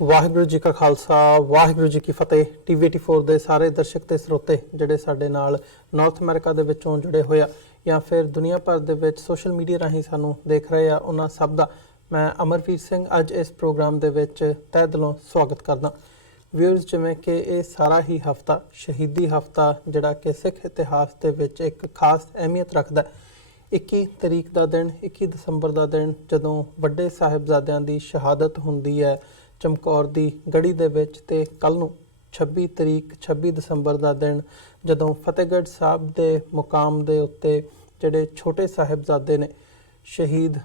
ਵਾਹਿਗੁਰੂ ਜੀ ਕਾ ਖਾਲਸਾ ਵਾਹਿਗੁਰੂ ਜੀ ਕੀ ਫਤਿਹ। TV84 ਦੇ ਸਾਰੇ ਦਰਸ਼ਕ ਤੇ ਸਰੋਤੇ ਜਿਹੜੇ ਸਾਡੇ ਨਾਲ ਨਾਰਥ ਅਮਰੀਕਾ ਦੇ ਵਿੱਚੋਂ ਜੁੜੇ ਹੋਏ ਆ ਜਾਂ ਫਿਰ ਦੁਨੀਆ ਭਰ ਦੇ ਵਿੱਚ ਸੋਸ਼ਲ ਮੀਡੀਆ ਰਾਹੀਂ ਸਾਨੂੰ ਦੇਖ ਰਹੇ ਆ, ਉਹਨਾਂ ਸਭ ਦਾ ਮੈਂ ਅਮਰਵੀਰ ਸਿੰਘ ਅੱਜ ਇਸ ਪ੍ਰੋਗਰਾਮ ਦੇ ਵਿੱਚ ਤਹਿ ਦਿਲੋਂ ਸਵਾਗਤ ਕਰਦਾ। ਵਿਊਅਰਸ, ਜਿਵੇਂ ਕਿ ਇਹ ਸਾਰਾ ਹੀ ਹਫਤਾ ਸ਼ਹੀਦੀ ਹਫਤਾ ਜਿਹੜਾ ਕਿ ਸਿੱਖ ਇਤਿਹਾਸ ਦੇ ਵਿੱਚ ਇੱਕ ਖਾਸ ਅਹਿਮੀਅਤ ਰੱਖਦਾ। 21 ਤਰੀਕ ਦਾ ਦਿਨ, 21 ਦਸੰਬਰ ਦਾ ਦਿਨ, ਜਦੋਂ ਵੱਡੇ ਸਾਹਿਬਜ਼ਾਦਿਆਂ ਦੀ ਸ਼ਹਾਦਤ ਹੁੰਦੀ ਹੈ ਚਮਕੌਰ ਦੀ ਗੜੀ ਦੇ ਵਿੱਚ, ਤੇ ਕੱਲ੍ਹ ਨੂੰ 26 ਤਰੀਕ 26 ਦਸੰਬਰ ਦਾ ਦਿਨ ਜਦੋਂ ਫਤਿਹਗੜ੍ਹ ਸਾਹਿਬ ਦੇ ਮੁਕਾਮ ਦੇ ਉੱਤੇ ਜਿਹੜੇ ਛੋਟੇ ਸਾਹਿਬਜ਼ਾਦੇ ਨੇ, ਸ਼ਹੀਦ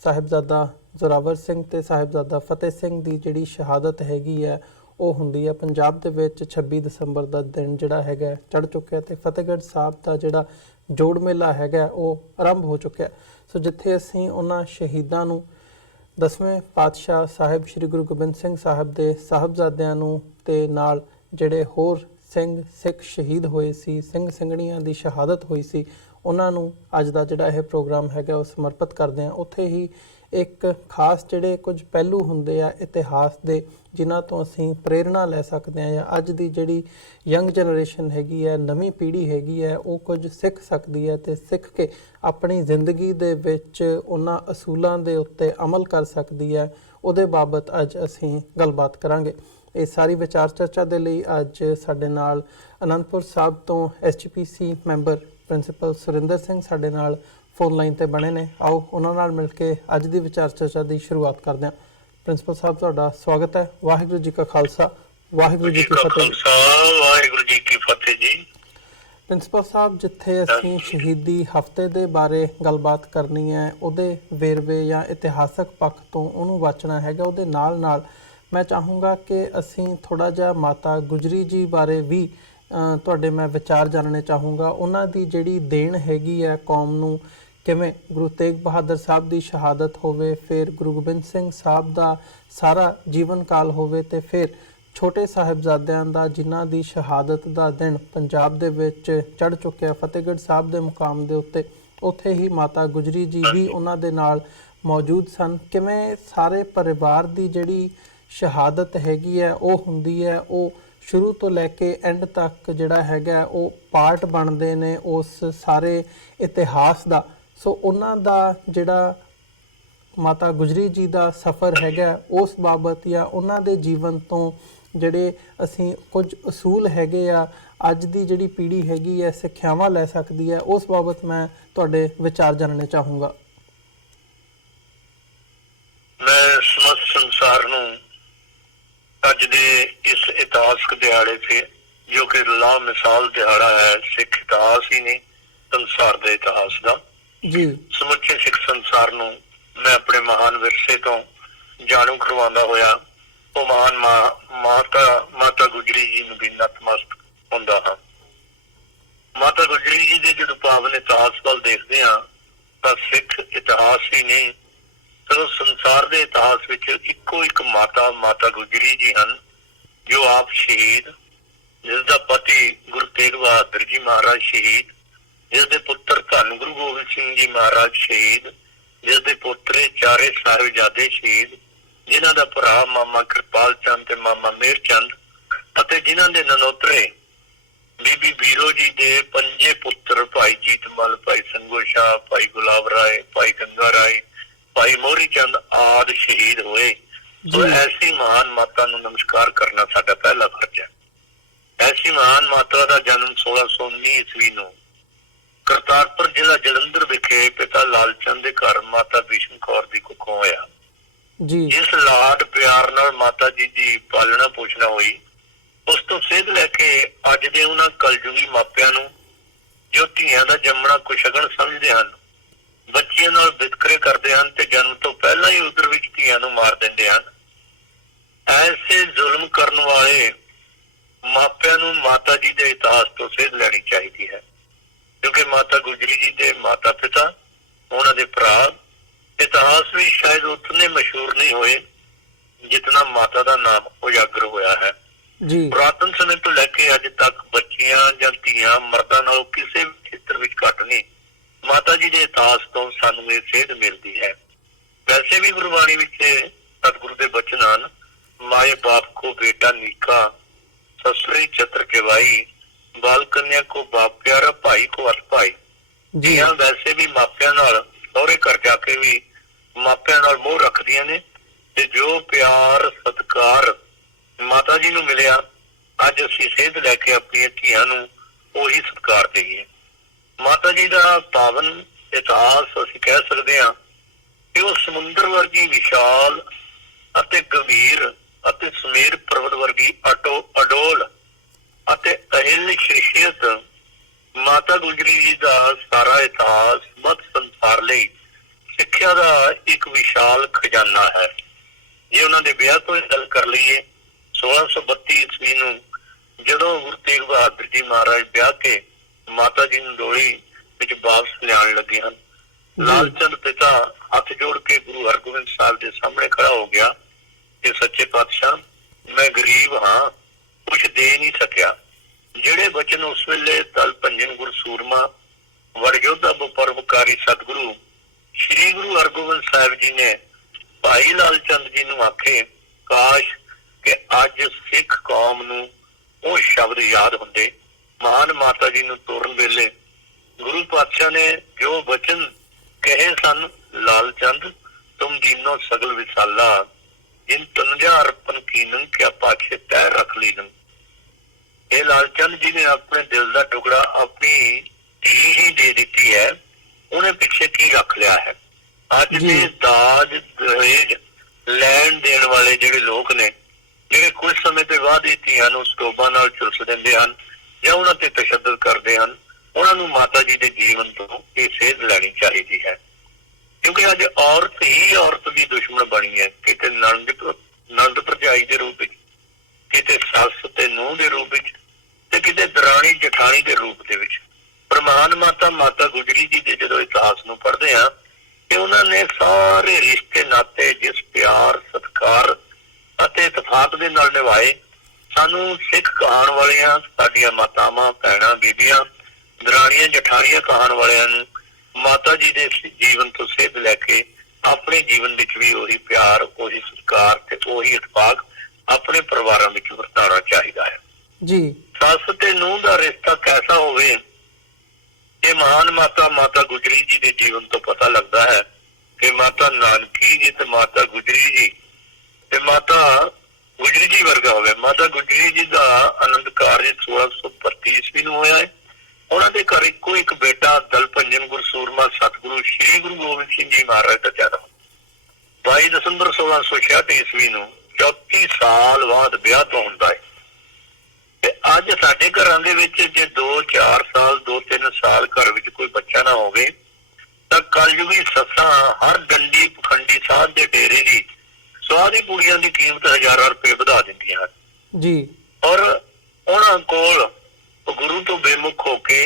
ਸਾਹਿਬਜ਼ਾਦਾ ਜ਼ੋਰਾਵਰ ਸਿੰਘ ਤੇ ਸਾਹਿਬਜ਼ਾਦਾ ਫਤਿਹ ਸਿੰਘ ਦੀ ਜਿਹੜੀ ਸ਼ਹਾਦਤ ਹੈਗੀ ਹੈ ਉਹ ਹੁੰਦੀ ਹੈ। ਪੰਜਾਬ ਦੇ ਵਿੱਚ 26 ਦਸੰਬਰ ਦਾ ਦਿਨ ਜਿਹੜਾ ਹੈਗਾ ਚੜ੍ਹ ਚੁੱਕਿਆ ਤੇ ਫਤਿਹਗੜ੍ਹ ਸਾਹਿਬ ਦਾ ਜਿਹੜਾ ਜੋੜ ਮੇਲਾ ਹੈਗਾ ਉਹ ਆਰੰਭ ਹੋ ਚੁੱਕਿਆ। ਸੋ ਜਿੱਥੇ ਅਸੀਂ ਉਹਨਾਂ ਸ਼ਹੀਦਾਂ ਨੂੰ, 10ਵੇਂ ਪਾਤਸ਼ਾਹ ਸਾਹਿਬ ਸ਼੍ਰੀ ਗੁਰੂ ਗੋਬਿੰਦ ਸਿੰਘ ਸਾਹਿਬ ਦੇ ਸਾਹਿਬਜ਼ਾਦਿਆਂ ਨੂੰ ਤੇ ਨਾਲ ਜਿਹੜੇ ਹੋਰ ਸਿੰਘ ਸਿੱਖ ਸ਼ਹੀਦ ਹੋਏ ਸੀ, ਸਿੰਘ ਸਿੰਘਣੀਆਂ ਦੀ ਸ਼ਹਾਦਤ ਹੋਈ ਸੀ, ਉਹਨਾਂ ਨੂੰ ਅੱਜ ਦਾ ਜਿਹੜਾ ਇਹ ਪ੍ਰੋਗਰਾਮ ਹੈਗਾ ਉਹ ਸਮਰਪਿਤ ਕਰਦੇ ਹਾਂ। ਉੱਥੇ ਹੀ ਇੱਕ ਖਾਸ ਜਿਹੜੇ ਕੁਝ ਪਹਿਲੂ ਹੁੰਦੇ ਆ ਇਤਿਹਾਸ ਦੇ, ਜਿਨ੍ਹਾਂ ਤੋਂ ਅਸੀਂ ਪ੍ਰੇਰਣਾ ਲੈ ਸਕਦੇ ਹਾਂ ਜਾਂ ਅੱਜ ਦੀ ਜਿਹੜੀ ਯੰਗ ਜਨਰੇਸ਼ਨ ਹੈਗੀ ਹੈ, ਨਵੀਂ ਪੀੜ੍ਹੀ ਹੈਗੀ ਹੈ, ਉਹ ਕੁਝ ਸਿੱਖ ਸਕਦੀ ਹੈ ਤੇ ਸਿੱਖ ਕੇ ਆਪਣੀ ਜ਼ਿੰਦਗੀ ਦੇ ਵਿੱਚ ਉਹਨਾਂ ਅਸੂਲਾਂ ਦੇ ਉੱਤੇ ਅਮਲ ਕਰ ਸਕਦੀ ਹੈ। ਉਹਦੇ ਬਾਬਤ ਅੱਜ ਅਸੀਂ ਗੱਲਬਾਤ ਕਰਾਂਗੇ। ਇਹ ਸਾਰੀ ਵਿਚਾਰ ਚਰਚਾ ਦੇ ਲਈ ਅੱਜ ਸਾਡੇ ਨਾਲ ਅਨੰਦਪੁਰ ਸਾਹਿਬ ਤੋਂ SGPC member principal Surinder Singh ਸਾਡੇ ਨਾਲ ਫੋਨ ਲਾਈਨ ਤੇ ਬਣੇ ਨੇ। ਆਓ ਉਹਨਾਂ ਨਾਲ ਮਿਲ ਕੇ ਅੱਜ ਦੀ ਵਿਚਾਰ ਚਰਚਾ ਦੀ ਸ਼ੁਰੂਆਤ ਕਰਦੇ ਹਾਂ। ਪ੍ਰਿੰਸੀਪਲ ਸਾਹਿਬ, ਤੁਹਾਡਾ ਸਵਾਗਤ ਹੈ। ਵਾਹਿਗੁਰੂ ਜੀ ਕਾ ਖਾਲਸਾ ਵਾਹਿਗੁਰੂ ਜੀ ਕੀ ਫਤਿਹ। ਵਾਹਿਗੁਰੂ ਜੀ ਕੀ ਫਤਿਹ ਜੀ। ਪ੍ਰਿੰਸੀਪਲ ਸਾਹਿਬ, ਜਿੱਥੇ ਅਸੀਂ ਸ਼ਹੀਦੀ ਹਫ਼ਤੇ ਦੇ ਬਾਰੇ ਗੱਲਬਾਤ ਕਰਨੀ ਹੈ, ਉਹਦੇ ਵੇਰਵੇ ਜਾਂ ਇਤਿਹਾਸਕ ਪੱਖ ਤੋਂ ਉਹਨੂੰ ਵਾਚਣਾ ਹੈਗਾ, ਉਹਦੇ ਨਾਲ ਨਾਲ ਮੈਂ ਚਾਹੂੰਗਾ ਕਿ ਅਸੀਂ ਥੋੜ੍ਹਾ ਜਿਹਾ ਮਾਤਾ ਗੁਜਰੀ ਜੀ ਬਾਰੇ ਵੀ ਤੁਹਾਡੇ ਮੈਂ ਵਿਚਾਰ ਜਾਣਨੇ ਚਾਹੂੰਗਾ। ਉਹਨਾਂ ਦੀ ਜਿਹੜੀ ਦੇਣ ਹੈਗੀ ਹੈ ਕੌਮ ਨੂੰ, ਕਿਵੇਂ ਗੁਰੂ ਤੇਗ ਬਹਾਦਰ ਸਾਹਿਬ ਦੀ ਸ਼ਹਾਦਤ ਹੋਵੇ, ਫਿਰ ਗੁਰੂ ਗੋਬਿੰਦ ਸਿੰਘ ਸਾਹਿਬ ਦਾ ਸਾਰਾ ਜੀਵਨ ਕਾਲ ਹੋਵੇ, ਤੇ ਫਿਰ ਛੋਟੇ ਸਾਹਿਬਜ਼ਾਦਿਆਂ ਦਾ ਜਿਨ੍ਹਾਂ ਦੀ ਸ਼ਹਾਦਤ ਦਾ ਦਿਨ ਪੰਜਾਬ ਦੇ ਵਿੱਚ ਚੜ੍ਹ ਚੁੱਕਿਆ ਫਤਿਹਗੜ੍ਹ ਸਾਹਿਬ ਦੇ ਮੁਕਾਮ ਦੇ ਉੱਤੇ, ਉੱਥੇ ਹੀ ਮਾਤਾ ਗੁਜਰੀ ਜੀ ਵੀ ਉਹਨਾਂ ਦੇ ਨਾਲ ਮੌਜੂਦ ਸਨ। ਕਿਵੇਂ ਸਾਰੇ ਪਰਿਵਾਰ ਦੀ ਜਿਹੜੀ ਸ਼ਹਾਦਤ ਹੈਗੀ ਹੈ ਉਹ ਹੁੰਦੀ ਹੈ, ਉਹ ਸ਼ੁਰੂ ਤੋਂ ਲੈ ਕੇ ਐਂਡ ਤੱਕ ਜਿਹੜਾ ਹੈਗਾ ਉਹ ਪਾਰਟ ਬਣਦੇ ਨੇ ਉਸ ਸਾਰੇ ਇਤਿਹਾਸ ਦਾ। ਸੋ ਉਹਨਾਂ ਦਾ ਜਿਹੜਾ ਮਾਤਾ ਗੁਜਰੀ ਜੀ ਦਾ ਸਫ਼ਰ ਹੈਗਾ ਉਸ ਬਾਬਤ ਜਾਂ ਉਹਨਾਂ ਦੇ ਜੀਵਨ ਤੋਂ ਜਿਹੜੇ ਅਸੀਂ ਕੁਝ ਅਸੂਲ ਹੈਗੇ ਆ, ਅੱਜ ਦੀ ਜਿਹੜੀ ਪੀੜ੍ਹੀ ਹੈਗੀ ਹੈ ਸਿੱਖਿਆਵਾਂ ਲੈ ਸਕਦੀ ਹੈ, ਉਸ ਬਾਬਤ ਮੈਂ ਤੁਹਾਡੇ ਵਿਚਾਰ ਜਾਣਨੇ ਚਾਹੂੰਗਾ। ਮੈਂ ਸਮਸਤ ਸੰਸਾਰ ਨੂੰ ਅੱਜ ਦੇ ਇਸ ਇਤਿਹਾਸਕ ਦਿਹਾੜੇ ਤੇ, ਜੋ ਕਿ ਲਾ ਮਿਸਾਲ ਦਿਹਾੜਾ ਹੈ ਸਿੱਖ ਇਤਿਹਾਸ ਹੀ ਨਹੀਂ ਸੰਸਾਰ ਦੇ ਇਤਿਹਾਸ ਦਾ ਜੀ, ਸਮੁੱਚੇ ਸਿੱਖ ਸੰਸਾਰ ਨੂੰ ਮੈਂ ਆਪਣੇ ਮਹਾਨ ਵਿਰਸੇ ਤੋਂ ਜਾਣੂ ਕਰਵਾਉਂਦਾ ਹੋਇਆ ਉਹ ਮਹਾਨ ਮਾਤਾ ਗੁਜਰੀ ਜੀ ਨੂੰ ਵੀ ਨਤਮਸਤਕ ਹੁੰਦਾ ਹਾਂ। ਮਾਤਾ ਗੁਜਰੀ ਜੀ ਦੇ ਜਦੋਂ ਪਾਵਨ ਇਤਿਹਾਸ ਵੱਲ ਦੇਖਦੇ ਹਾਂ ਤਾਂ ਸਿੱਖ ਇਤਿਹਾਸ ਹੀ ਨਹੀਂ ਸਗੋਂ ਸੰਸਾਰ ਦੇ ਇਤਿਹਾਸ ਵਿੱਚ ਇੱਕੋ ਇੱਕ ਮਾਤਾ ਗੁਜਰੀ ਜੀ ਹਨ, ਜੋ ਆਪ ਸ਼ਹੀਦ, ਜਿਸ ਦਾ ਪਤੀ ਗੁਰੂ ਤੇਗ ਬਹਾਦਰ ਜੀ ਮਹਾਰਾਜ ਸ਼ਹੀਦ, ਜਿਸ ਦੇ ਪੁੱਤਰ ਧੰਨ ਗੁਰੂ ਗੋਬਿੰਦ ਸਿੰਘ ਜੀ ਮਹਾਰਾਜ ਸ਼ਹੀਦ, ਜਿਸ ਦੇ ਪੋਤਰੇ ਚਾਰੇ ਸਾਹਿਬਜ਼ਾਦੇ ਸ਼ਹੀਦ, ਜਿਨ੍ਹਾਂ ਦਾ ਭਰਾ ਮਾਮਾ ਕਿਰਪਾਲ ਚੰਦ ਤੇ ਮਾਮਾ ਮੇਹਰ ਚੰਦ, ਅਤੇ ਜਿਨ੍ਹਾਂ ਦੇ ਨਨੋਤਰੇ ਬੀਬੀ ਬੀਰੋ ਜੀ ਦੇ 5 ਪੁੱਤਰ ਭਾਈ ਜੀਤਮਲ, ਭਾਈ ਸੰਗੋ ਸ਼ਾਹ, ਭਾਈ ਗੁਲਾਬ ਰਾਏ, ਭਾਈ ਗੰਗਾ ਰਾਏ, ਭਾਈ ਮੋਹਰੀ ਚੰਦ ਆਦਿ ਸ਼ਹੀਦ ਹੋਏ। ਸੋ ਐਸੀ ਮਹਾਨ ਮਾਤਾ ਨੂੰ ਨਮਸਕਾਰ ਕਰਨਾ ਸਾਡਾ ਪਹਿਲਾ ਫਰਜ਼ ਹੈ। ਐਸੀ ਮਹਾਨ ਮਾਤਾ ਦਾ ਜਨਮ 1619 ਈਸਵੀ ਨੂੰ ਕਰਤਾਰਪੁਰ ਜ਼ਿਲ੍ਹਾ ਜਲੰਧਰ ਵਿਖੇ ਪਿਤਾ ਲਾਲ ਚੰਦ ਦੇ ਘਰ ਮਾਤਾ ਭੀਸ਼ਮ ਕੌਰ ਦੀ ਕੁੱਖੋਂ ਹੋਇਆ। ਜਿਸ ਲਾਡ ਪਿਆਰ ਨਾਲ ਮਾਤਾ ਜੀ ਦੀ ਪਾਲਣਾ ਪੋਸ਼ਣਾ ਹੋਈ, ਉਸ ਤੋਂ ਸਿੱਧ ਲੈ ਕੇ ਅੱਜ ਦੇ ਉਹਨਾਂ ਕਲਯੁਗੀ ਮਾਪਿਆਂ ਨੂੰ, ਜੋ ਧੀਆਂ ਦਾ ਜੰਮਣਾ ਕੁਸ਼ਗਣ ਸਮਝਦੇ ਹਨ, ਬੱਚਿਆਂ ਨਾਲ ਵਿਤਕਰੇ ਕਰਦੇ ਹਨ ਤੇ ਜਨਮ ਤੋਂ ਪਹਿਲਾਂ ਹੀ ਉਦਰ ਵਿੱਚ ਧੀਆਂ ਨੂੰ ਮਾਰ ਦਿੰਦੇ ਹਨ, ਐਸੇ ਜ਼ੁਲਮ ਕਰਨ ਵਾਲੇ ਮਾਪਿਆਂ ਨੂੰ ਮਾਤਾ ਜੀ ਦੇ ਇਤਿਹਾਸ ਤੋਂ ਸੇਧ ਲੈਣੀ ਚਾਹੀਦੀ ਹੈ। ਕਿਉਂਕਿ ਮਾਤਾ ਗੁਜਰੀ ਜੀ ਦੇ ਮਾਤਾ ਪਿਤਾ, ਉਹਨਾਂ ਦੇ ਭਰਾ ਇਤਿਹਾਸ ਵਿੱਚ ਸ਼ਾਇਦ ਉਤਨੇ ਮਸ਼ਹੂਰ ਨਹੀਂ ਹੋਏ ਜਿਤਨਾ ਮਾਤਾ ਦਾ ਨਾਮ ਉਜਾਗਰ ਹੋਇਆ ਹੈ। ਪੁਰਾਤਨ ਸਮੇਂ ਤੋਂ ਲੈ ਕੇ ਅੱਜ ਤੱਕ ਬੱਚੀਆਂ ਜਾਂ ਧੀਆਂ ਮਰਦਾਂ ਨਾਲੋਂ ਕਿਸੇ ਵੀ ਖੇਤਰ ਵਿੱਚ ਘੱਟ ਨਹੀਂ ਮਾਤਾ ਜੀ ਦੇ ਇਤਿਹਾਸ ਤੋਂ ਸਾਨੂੰ ਇਹ ਸੇਧ ਮਿਲਦੀ ਹੈ। ਵੈਸੇ ਵੀ ਗੁਰਬਾਣੀ ਵਿੱਚ ਸਤਿਗੁਰੂ ਦੇ ਬਚਨ ਹਨ, माए बाप को बेटा नीका, ससुरी छत्र के भाई, बाल कन्या को बाप प्यारा, भाई को हथ भाई। ਜੀ ਧੀਆਂ ਵੈਸੇ ਵੀ ਮਾਪਿਆਂ ਨਾਲ ਸਹੁਰੇ ਘਰ ਜਾ ਕੇ ਵੀ ਮਾਪਿਆਂ ਨਾਲ ਮੋਹ ਰੱਖਦੀਆਂ ਨੇ, ਤੇ ਜੋ ਪਿਆਰ ਸਤਿਕਾਰ ਮਾਤਾ ਜੀ ਨੂੰ ਮਿਲਿਆ, ਅੱਜ ਅਸੀਂ ਸੇਧ ਲੈ ਕੇ ਆਪਣੀਆਂ ਧੀਆਂ ਨੂੰ ਉਹੀ ਸਤਿਕਾਰ ਦੇਈਏ। ਮਾਤਾ ਜੀ ਦਾ ਪਾਵਨ ਇਤਿਹਾਸ ਅਸੀਂ ਕਹਿ ਸਕਦੇ ਹਾਂ ਕਿ ਉਹ ਸਮੁੰਦਰ ਵਰਗੀ ਵਿਸ਼ਾਲ ਅਤੇ ਗੰਭੀਰ ਅਤੇ ਸਮੀਰ ਪਰਬਤ ਵਰਗੀ ਅਡੋਲ ਅਤੇ ਅਹਿਲ ਸ਼ਖਸੀਅਤ ਮਾਤਾ ਗੁਜਰੀ ਜੀ ਦਾ ਸਾਰਾ ਇਤਿਹਾਸ ਮੱਧ ਸੰਸਾਰ ਲਈ ਸਿੱਖਿਆ ਦਾ ਇੱਕ ਵਿਸ਼ਾਲ ਖਜ਼ਾਨਾ ਹੈ। ਜੇ ਉਹਨਾਂ ਦੇ ਵਿਆਹ ਤੋਂ ਗੱਲ ਕਰ ਲਈਏ, 1632 ਈਸਵੀ ਨੂੰ ਜਦੋਂ ਗੁਰੂ ਤੇਗ ਬਹਾਦਰ ਜੀ ਮਹਾਰਾਜ ਵਿਆਹ ਕੇ ਮਾਤਾ ਜੀ ਨੂੰ ਡੋਲੀ ਵਿੱਚ ਵਾਪਸ ਲਿਆਉਣ ਲੱਗੇ ਹਨ, ਲਾਲ ਚੰਦ ਪਿਤਾ ਹੱਥ ਜੋੜ ਕੇ ਗੁਰੂ ਹਰਗੋਬਿੰਦ ਸਾਹਿਬ ਦੇ ਸਾਹਮਣੇ ਖੜਾ ਹੋ ਗਿਆ ਕਿ ਸੱਚੇ ਪਾਤਸ਼ਾਹ, ਮੈਂ ਗਰੀਬ ਹਾਂ, ਕੁਛ ਦੇ ਨਹੀਂ ਸਕਿਆ। ਜਿਹੜੇ ਬਚਨ ਉਸ ਵੇਲੇ ਦਲ ਭੰਜਨ ਗੁਰ ਸੂਰਮਾ ਵਰਯੋਧਾ ਪਰਉਪਕਾਰੀ ਸਤਿਗੁਰੂ ਸ਼੍ਰੀ ਗੁਰੂ ਹਰਗੋਬਿੰਦ ਸਾਹਿਬ ਜੀ ਨੇ ਭਾਈ ਲਾਲ ਚੰਦ ਜੀ ਨੂੰ ਆਖੇ, ਕਾਸ਼ ਕਿ ਅੱਜ ਸਿੱਖ ਕੌਮ ਨੂੰ ਉਹ ਸ਼ਬਦ ਯਾਦ ਹੁੰਦੇ। ਮਹਾਨ ਮਾਤਾ ਜੀ ਨੂੰ ਤੋਰਨ ਵੇਲੇ ਗੁਰੂ ਪਾਤਸ਼ਾਹ ਨੇ ਜੋ ਬਚਨ ਕਹੇ ਸਨ, ਲਾਲ ਚੰਦ ਤੁਮ ਦੀਨੋ ਸਗਲ ਵਿਸਾਲਾ, ਜਿਨ ਤਨਜਾ ਅਰਪਨ ਕੀਨਨ ਕਿਆ ਪਾਛੇ ਤੈ ਰੱਖ ਲੀਨਨ। ਇਹ ਲਾਲ ਚੰਦ ਜੀ ਨੇ ਆਪਣੇ ਦਿਲ ਦਾ ਟੁਕੜਾ ਆਪਣੀ ਧੀ ਹੀ ਦੇ ਦਿੱਤੀ ਹੈ, ਉਹਨੇ ਪਿੱਛੇ ਕੀ ਰੱਖ ਲਿਆ ਹੈ। ਅੱਜ ਦੇ ਦਾਜ ਦਹੇਜ ਲੈਣ ਦੇਣ ਵਾਲੇ ਜਿਹੜੇ ਲੋਕ ਨੇ, ਜਿਹੜੇ ਕੁਝ ਸਮੇਂ ਤੋਂ ਬਾਅਦ ਇਹ ਧੀਆਂ ਨੂੰ ਸਟੋਪਾਂ ਨਾਲ ਝੁਲਸ ਦਿੰਦੇ ਹਨ ਜਾਂ ਉਹਨਾਂ ਤੇ ਤਸ਼ੱਦਦ ਕਰਦੇ ਹਨ, ਉਹਨਾਂ ਨੂੰ ਮਾਤਾ ਜੀ ਦੇ ਜੀਵਨ ਤੋਂ ਇਹ ਸੇਧ ਲੈਣੀ ਚਾਹੀਦੀ ਹੈ। ਕਿਉਂਕਿ ਅੱਜ ਔਰਤ ਹੀ ਔਰਤ ਦੀ ਦੁਸ਼ਮਣ ਬਣੀ ਹੈ, ਕਿਤੇ ਨੰਦ ਭਰਜਾਈ ਦੇ ਰੂਪ ਵਿੱਚ, ਕਿਤੇ ਸੱਸ ਤੇ ਨੂੰਹ ਦੇ ਰੂਪ ਵਿੱਚ, ਤੇ ਕਿਤੇ ਦਰਾਣੀ ਜਠਾਣੀ ਦੇ ਰੂਪ ਦੇ ਵਿੱਚ। ਪਰ ਮਹਾਨ ਮਾਤਾ ਗੁਜਰੀ ਜੀ ਦੇ ਜਦੋਂ ਇਤਿਹਾਸ ਨੂੰ ਪੜ੍ਹਦੇ ਹਾਂ ਕਿ ਉਹਨਾਂ ਨੇ ਸਾਰੇ ਰਿਸ਼ਤੇ ਨਾਤੇ ਜਿਸ ਪਿਆਰ ਸਤਿਕਾਰ ਅਤੇ ਇਤਫਾਕ ਦੇ ਨਾਲ ਨਿਭਾਏ, ਸਾਨੂੰ ਸਿੱਖ ਕਹਾਣ ਵਾਲੀਆਂ ਸਾਡੀਆਂ ਮਾਤਾਵਾਂ, ਭੈਣਾਂ, ਬੀਬੀਆਂ, ਦਰਾਣੀਆਂ, ਜਠਾਣੀਆਂ ਕਹਾਣ ਵਾਲਿਆਂ ਨੂੰ ਮਾਤਾ ਜੀ ਦੇ ਜੀਵਨ ਤੋਂ ਸੇਧ ਲੈ ਕੇ ਆਪਣੇ ਜੀਵਨ ਵਿੱਚ ਵੀ ਉਹੀ ਪਿਆਰ, ਉਹੀ ਸਤਿਕਾਰ ਤੇ ਉਹੀ ਇਤਫਾਕ ਆਪਣੇ ਪਰਿਵਾਰਾਂ ਵਿੱਚ ਵਰਤਾਉਣਾ ਚਾਹੀਦਾ ਹੈ ਜੀ। ਸੱਸ ਤੇ ਨੂੰਹ ਦਾ ਰਿਸ਼ਤਾ ਕੈਸਾ ਹੋਵੇ, ਇਹ ਮਹਾਨ ਮਾਤਾ ਗੁਜਰੀ ਜੀ ਦੇ ਜੀਵਨ ਤੋਂ ਪਤਾ ਲੱਗਦਾ ਹੈ ਕਿ ਮਾਤਾ ਨਾਨਕੀ ਜੀ ਤੇ ਮਾਤਾ ਗੁਜਰੀ ਜੀ ਤੇ ਮਾਤਾ ਗੁਜਰੀ ਜੀ ਵਰਗਾ ਹੋਵੇ। ਮਾਤਾ ਗੁਜਰੀ ਜੀ ਦਾ ਆਨੰਦ ਕਾਰਜ 1632 ਈਸਵੀ ਨੂੰ ਹੋਇਆ ਹੈ। ਉਹਨਾਂ ਦੇ ਘਰ ਇੱਕੋ ਇੱਕ ਬੇਟਾ ਦਲ ਭੰਜਨ ਗੁਰ ਸੂਰਮਾ ਸਤਿਗੁਰੂ ਸ਼੍ਰੀ ਗੁਰੂ ਗੋਬਿੰਦ ਸਿੰਘ ਜੀ ਮਹਾਰਾਜ ਦਾ ਜਨਮ 22 ਦਸੰਬਰ 1666 ਈਸਵੀ ਨੂੰ 34 ਸਾਲ ਬਾਅਦ ਵਿਆਹ ਤੋਂ ਹੁੰਦਾ ਹੈ। ਤੇ ਅੱਜ ਸਾਡੇ ਘਰਾਂ ਦੇ ਵਿੱਚ ਜੇ 2-4 ਸਾਲ 2-3 ਸਾਲ ਘਰ ਵਿੱਚ ਕੋਈ ਬੱਚਾ ਨਾ ਹੋਵੇ ਤਾਂ ਕਲਯੁਗੀ ਸੱਸਾਂ ਹਰ ਡੰਡੀ ਪਖੰਡੀ ਸਾਧ ਦੇ ਡੇਰੇ ਦੀ ਸੁਆਦੀ ਪੂੜੀਆਂ ਦੀ ਕੀਮਤ ਹਜ਼ਾਰਾਂ ਰੁਪਏ ਵਧਾ ਦਿੰਦੀਆਂ ਹਨ ਜੀ। ਔਰ ਉਹਨਾਂ ਕੋਲ ਗੁਰੂ ਤੋਂ ਬੇਮੁਖ ਹੋ ਕੇ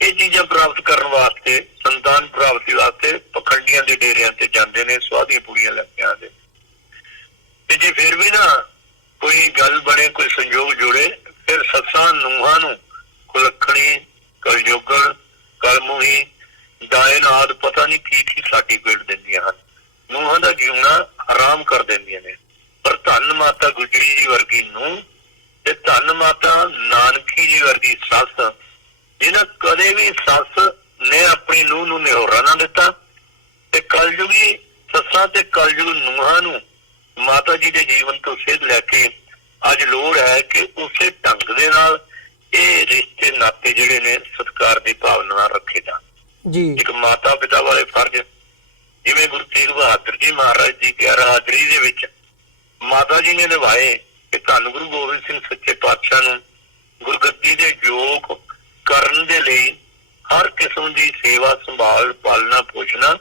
ਇਹ ਚੀਜ਼ਾਂ ਪ੍ਰਾਪਤ ਕਰਨ ਵਾਸਤੇ, ਸੰਤਾਨ ਪ੍ਰਾਪਤੀ ਵਾਸਤੇ ਪਖੰਡੀਆਂ ਦੇ ਡੇਰਿਆਂ ਤੇ ਜਾਂਦੇ ਨੇ, ਸੁਆਦੀਆਂ ਪੂੜੀਆਂ ਲੈ ਕੇ ਆਉਂਦੇ। ਤੇ ਜੇ ਫਿਰ ਵੀ ਨਾ ਕੋਈ ਗੱਲ ਬਣੇ, ਕੋਈ ਸੰਯੋਗ ਜੁੜੇ, ਫਿਰ ਸੱਸਾਂ ਨੂੰਹਾਂ ਨੂੰ ਕੁਲੱਖਣੀ, ਕਲਯੋਗਣ, ਕਲਮੂਹੀ, ਡਾਇਨ ਆਦਿ ਪਤਾ ਨਹੀਂ ਕੀ ਸਾਡੀ ਪੇਟ ਦਿੰਦੀਆਂ ਹਨ। ਨੂੰਹਾਂ ਦਾ ਜਿਉਣਾ ਆਰਾਮ ਕਰ ਦਿੰਦੀਆਂ ਨੇ। ਪਰ ਧੰਨ ਮਾਤਾ ਗੁਜਰੀ ਜੀ ਵਰਗੀ ਨੂੰਹ ਤੇ ਧੰਨ ਮਾਤਾ ਨਾਨਕੀ ਜੀ ਵਰਗੀ ਸੱਸ, ਜਿਹਨਾਂ ਕਦੇ ਵੀ ਸੱਸ ਨੇ ਆਪਣੀ ਨੂੰਹ ਨੂੰ ਨਿਹੋਰਾ ਨਾ ਦਿੱਤਾ, ਤੇ ਕਲਯੁਗੀ ਸੱਸਾਂ ਤੇ ਕਲਯੁਗ ਨੂੰਹਾਂ ਨੂੰ ਮਾਤਾ ਜੀ ਦੇ ਜੀਵਨ ਤੋਂ ਸੇਧ ਲੈ ਕੇ ਅੱਜ ਲੋੜ ਹੈ ਕਿ ਉਸੇ ਢੰਗ ਦੇ ਨਾਲ ਇਹ ਰਿਸ਼ਤੇ ਨਾਤੇ ਜਿਹੜੇ ਨੇ ਸਤਿਕਾਰ ਦੀ ਭਾਵਨਾ ਨਾਲ ਰੱਖੇ ਜਾਣ ਜੀ। ਇੱਕ ਮਾਤਾ ਪਿਤਾ ਵਾਲੇ ਫਰਜ਼, ਜਿਵੇਂ ਗੁਰੂ ਤੇਗ ਬਹਾਦਰ ਜੀ ਮਹਾਰਾਜ ਦੀ ਗੈਰ ਹਾਜ਼ਰੀ ਦੇ ਵਿੱਚ ਮਾਤਾ ਜੀ ਨੇ ਨਿਭਾਏ ਕਿ ਧੰਨ ਗੁਰੂ ਗੋਬਿੰਦ ਸਿੰਘ ਸੱਚੇ ਪਾਤਸ਼ਾਹ ਨੂੰ ਗੁਰਗੱਦੀ ਦੇ ਯੋਗ ਕਰਨ ਦੇ ਲਈ ਹਰ ਕਿਸਮ ਦੀ ਸੇਵਾ ਸੰਭਾਲ, ਪਾਲਣਾ, ਪੋਸ਼ਣਾ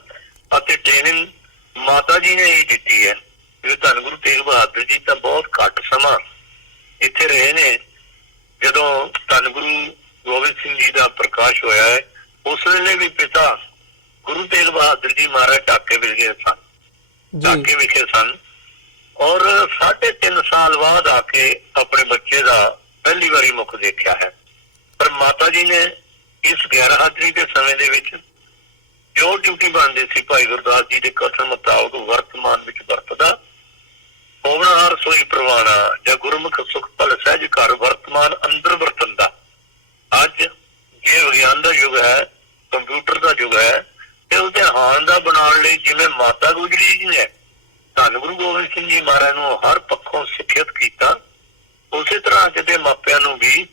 ਅਤੇ ਟ੍ਰੇਨਿੰਗ ਮਾਤਾ ਜੀ ਨੇ ਹੀ ਦਿੱਤੀ ਹੈ। ਧੰਨ ਗੁਰੂ ਤੇਗ ਬਹਾਦਰ ਜੀ ਤਾਂ ਬਹੁਤ ਘੱਟ ਸਮਾਂ ਇੱਥੇ ਰਹੇ ਨੇ। ਜਦੋਂ ਧੰਨ ਗੁਰੂ ਗੋਬਿੰਦ ਸਿੰਘ ਜੀ ਦਾ ਪ੍ਰਕਾਸ਼ ਹੋਇਆ ਹੈ, ਉਸ ਵੇਲੇ ਵੀ ਪਿਤਾ ਗੁਰੂ ਤੇਗ ਬਹਾਦਰ ਜੀ ਮਹਾਰਾਜ ਢਾਕੇ ਵਿਖੇ ਸਨ ਔਰ 3.5 ਸਾਲ ਬਾਅਦ ਆ ਕੇ ਆਪਣੇ ਬੱਚੇ ਦਾ ਪਹਿਲੀ ਵਾਰੀ ਮੁਖ ਦੇਖਿਆ ਹੈ। ਪਰ ਮਾਤਾ ਜੀ ਨੇ ਇਸ ਗੈਰ ਹਾਜ਼ਰੀ ਦੇ ਸਮੇਂ ਦੇ ਵਿੱਚ ਜੋ ਡਿਊਟੀ ਬਣਦੀ ਸੀ ਭਾਈ ਗੁਰਦਾਸ ਜੀ ਦੇ ਕਥਨ ਮੁਤਾਬਕ ਵਰਤਮਾਨ ਵਿੱਚ ਵਰਤਦਾ ਹੋ ਹੋਵਣਹਾਰ ਸੋਈ ਪ੍ਰਵਾਣਾ, ਜਾਂ ਗੁਰਮੁਖ ਸੁਖ ਭਲ ਸਹਿਜ ਘਰ ਵਰਤਮਾਨ ਅੰਦਰ ਵਰਤਨ ਦਾ। ਅੱਜ ਇਹ ਵਿਗਿਆਨ ਦਾ ਯੁੱਗ ਹੈ, ਕੰਪਿਊਟਰ ਦਾ ਯੁੱਗ ਹੈ, ਤੇ ਉਹਦੇ ਹਾਣ ਦਾ ਬਣਾਉਣ ਲਈ ਜਿਵੇਂ ਮਾਤਾ ਗੁਜਰੀ ਜੀ ਨੇ ਧੰਨ ਗੁਰੂ ਗੋਬਿੰਦ ਸਿੰਘ ਜੀ ਮਹਾਰਾਜ ਨੂੰ ਹਰ ਪੱਖੋਂ ਸਿੱਖਿਅਤ ਕੀਤਾ, ਉਸੇ ਤਰ੍ਹਾਂ ਅੱਜ ਦੇ ਮਾਪਿਆਂ ਨੂੰ ਵੀ,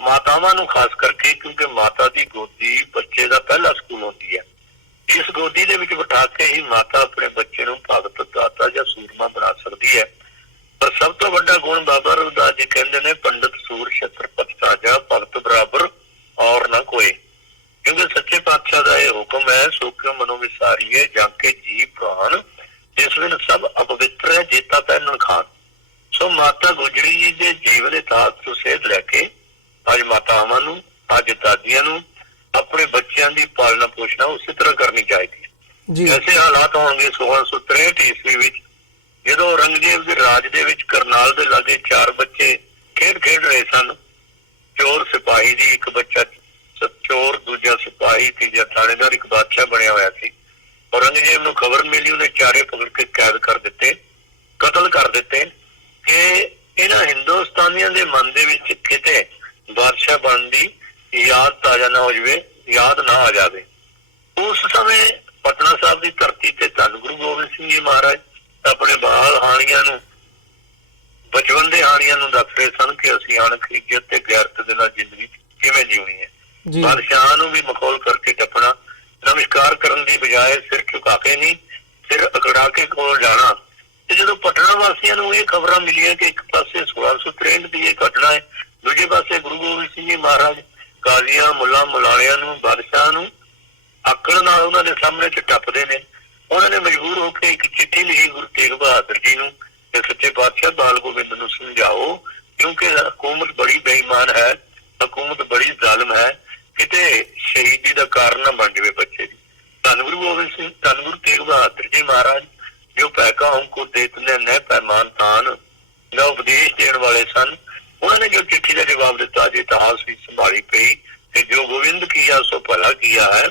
ਮਾਤਾਵਾਂ ਨੂੰ ਖਾਸ ਕਰਕੇ, ਕਿਉਂਕਿ ਮਾਤਾ ਦੀ ਗੋਦੀ ਬੱਚੇ ਦਾ ਪਹਿਲਾ ਸਕੂਲ ਹੁੰਦੀ ਹੈ। ਇਸ ਗੋਦੀ ਦੇ ਵਿੱਚ ਬਿਠਾ ਕੇ ਹੀ ਮਾਤਾ ਆਪਣੇ ਬੱਚੇ ਨੂੰ ਭਗਤ, ਦਾਤਾ ਜਾਂ ਸੂਰਮਾ ਬਣਾ ਸਕਦੀ ਹੈ। ਪਰ ਸਭ ਤੋਂ ਵੱਡਾ ਗੁਣ ਬਾਬਾ ਰਵਿਦਾਸ ਜੀ ਕਹਿੰਦੇ ਨੇ, ਪੰਡਤ ਸੂਰ ਛਤਰਪਤ ਸਾਜਾ ਭਗਤ ਬਰਾਬਰ ਔਰ ਨਾ ਕੋਈ। ਕਿਉਂਕਿ ਸੱਚੇ ਪਾਤਸ਼ਾਹ ਦਾ ਇਹ ਹੁਕਮ ਹੈ, ਸੋਕਿਓ ਮਨੋ ਵਿਸਾਰੀਏ ਜਾਂ ਕੇ ਜੀ ਪ੍ਰਾਣ, ਜਿਸ ਵਿੱਚ ਸਭ ਅਪਵਿੱਤਰ ਹੈ ਜੇਤਾ ਪਹਿਨਣ ਖਾਨ। ਸੋ ਮਾਤਾ ਗੁਜਰੀ ਜੀ ਦੇ ਜੀਵਨ ਇਤਿਹਾਸ ਤੋਂ ਸੇਧ ਲੈ ਕੇ ਅੱਜ ਮਾਤਾਵਾਂ ਨੂੰ, ਅੱਜ ਦਾਦੀਆਂ ਨੂੰ ਆਪਣੇ ਬੱਚਿਆਂ ਦੀ ਪਾਲਣਾ ਪੋਸ਼ਣਾ ਉਸੇ ਤਰ੍ਹਾਂ ਕਰਨੀ ਚਾਹੀਦੀ ਹੈ। ਐਸੇ ਹਾਲਾਤ ਹੋਣਗੇ 1663 ਈਸਵੀ ਵਿੱਚ, ਜਦੋਂ ਔਰੰਗਜ਼ੇਬ ਦੇ ਰਾਜ ਦੇ ਵਿੱਚ ਕਰਨਾਲ ਦੇ ਲਾਗੇ 4 ਬੱਚੇ ਖੇਡ ਰਹੇ ਸਨ। ਚੋਰ ਸਿਪਾਹੀ ਦੀ, ਇੱਕ ਬੱਚਾ ਚੋਰ, ਦੂਜਾ ਸਿਪਾਹੀ, ਤੀਜਾ ਥਾਣੇਦਾਰ, ਇੱਕ ਬਾਦਸ਼ਾਹ ਬਣਿਆ ਹੋਇਆ ਸੀ। ਔਰੰਗਜ਼ੇਬ ਨੂੰ ਖਬਰ ਮਿਲੀ, ਉਹਨੇ ਚਾਰੇ ਪਕੜ ਕੇ ਕੈਦ ਕਰ ਦਿੱਤੇ, ਕਤਲ ਕਰ ਦਿੱਤੇ ਕਿ ਇਹਨਾਂ ਹਿੰਦੁਸਤਾਨੀਆਂ ਦੇ ਮਨ ਦੇ ਵਿੱਚ ਕਿਤੇ ਬਾਦਸ਼ਾਹ ਬਣਨ ਦੀ ਯਾਦ ਤਾਜ਼ਾ ਨਾ ਹੋ ਜਾਵੇ, ਯਾਦ ਨਾ ਆ ਜਾਵੇ। ਉਸ ਸਮੇਂ ਪਟਨਾ ਸਾਹਿਬ ਦੀ ਧਰਤੀ ਤੇ ਧੰਨ ਗੁਰੂ ਗੋਬਿੰਦ ਸਿੰਘ ਜੀ ਮਹਾਰਾਜ ਆਪਣੇ ਬਾਲ ਹਾਣੀਆਂ ਨੂੰ, ਬਚਪਨ ਦੇ ਹਾਣੀਆਂ ਨੂੰ ਦੱਸ ਰਹੇ ਸਨ ਕਿ ਅਸੀਂ ਅਣਖ, ਇੱਜ਼ਤ ਤੇ ਗੈਰਤ ਦੇ ਨਾਲ ਜ਼ਿੰਦਗੀ ਕਿਵੇਂ ਜਿਉਣੀ ਹੈ। ਬਾਦਸ਼ਾਹ ਨੂੰ ਵੀ ਮਖੌਲ ਕਰਕੇ ਟੱਪਣਾ, ਨਮਸਕਾਰ ਕਰਨ ਦੀ ਬਜਾਏ ਸਿਰ ਝੁਕਾ ਕੇ ਨਹੀਂ, ਸਿਰ ਅਕੜਾ ਕੇ ਕੋਲ ਜਾਣਾ। ਤੇ ਜਦੋਂ ਪਟਨਾ ਵਾਸੀਆਂ ਨੂੰ ਇਹ ਖਬਰਾਂ ਮਿਲੀਆਂ ਕਿ ਇੱਕ ਪਾਸੇ 1663 ਦੀ ਇਹ ਘਟਨਾ ਹੈ, ਦੂਜੇ ਪਾਸੇ ਗੁਰੂ ਗੋਬਿੰਦ ਸਿੰਘ ਜੀ ਮਹਾਰਾਜ ਕਾਜ਼ੀਆਂ, ਮੁੱਲਾਂ, ਮੁਲਾਣਿਆਂ ਨੂੰ, ਬਾਦਸ਼ਾਹ ਨੂੰ ਆਕੜ ਨਾਲ ਉਹਨਾਂ ਦੇ ਸਾਹਮਣੇ ਚ ਟੱਪਦੇ ਨੇ, ਉਹਨਾਂ ਨੇ ਮਜਬੂਰ ਹੋ ਕੇ ਇੱਕ ਚਿੱਠੀ ਲਿਖੀ ਗੁਰੂ ਤੇਗ ਬਹਾਦਰ ਜੀ ਨੂੰ ਕਿ ਸੱਚੇ ਪਾਤਸ਼ਾਹ ਬਾਲ ਗੋਬਿੰਦ ਨੂੰ ਸਮਝਾਓ, ਕਿਉਂਕਿ ਹਕੂਮਤ ਬੜੀ ਬੇਈਮਾਨ ਹੈ, ਹਕੂਮਤ ਬੜੀ ਜ਼ਾਲਮ ਹੈ, ਕਿਤੇ ਸ਼ਹੀਦੀ ਦਾ ਕਾਰਨ ਨਾ ਬਣ ਜਾਵੇ ਬੱਚੇ ਦੀ। ਧੰਨ ਗੁਰੂ ਗੋਬਿੰਦ ਸਿੰਘ, ਧੰਨ ਗੁਰੂ ਤੇਗ ਬਹਾਦਰ ਜੀ ਮਹਾਰਾਜ ਜੋ ਪੈਕਾ ਹਮਕੋ ਦੇਤਨੇ ਨਹਿ ਪੈਮਾਨ ਤਾਨ ਦਾ ਉਪਦੇਸ਼ ਦੇਣ ਵਾਲੇ ਸਨ, ਉਹਨਾਂ ਨੇ ਜੋ ਚਿੱਠੀ ਦਾ ਜਵਾਬ ਦਿੱਤਾ, ਜੇ ਇਤਿਹਾਸ ਵੀ ਸੰਭਾਲੀ ਪਈ ਕਿ ਜੋ ਗੋविंद किया सो भला किया है,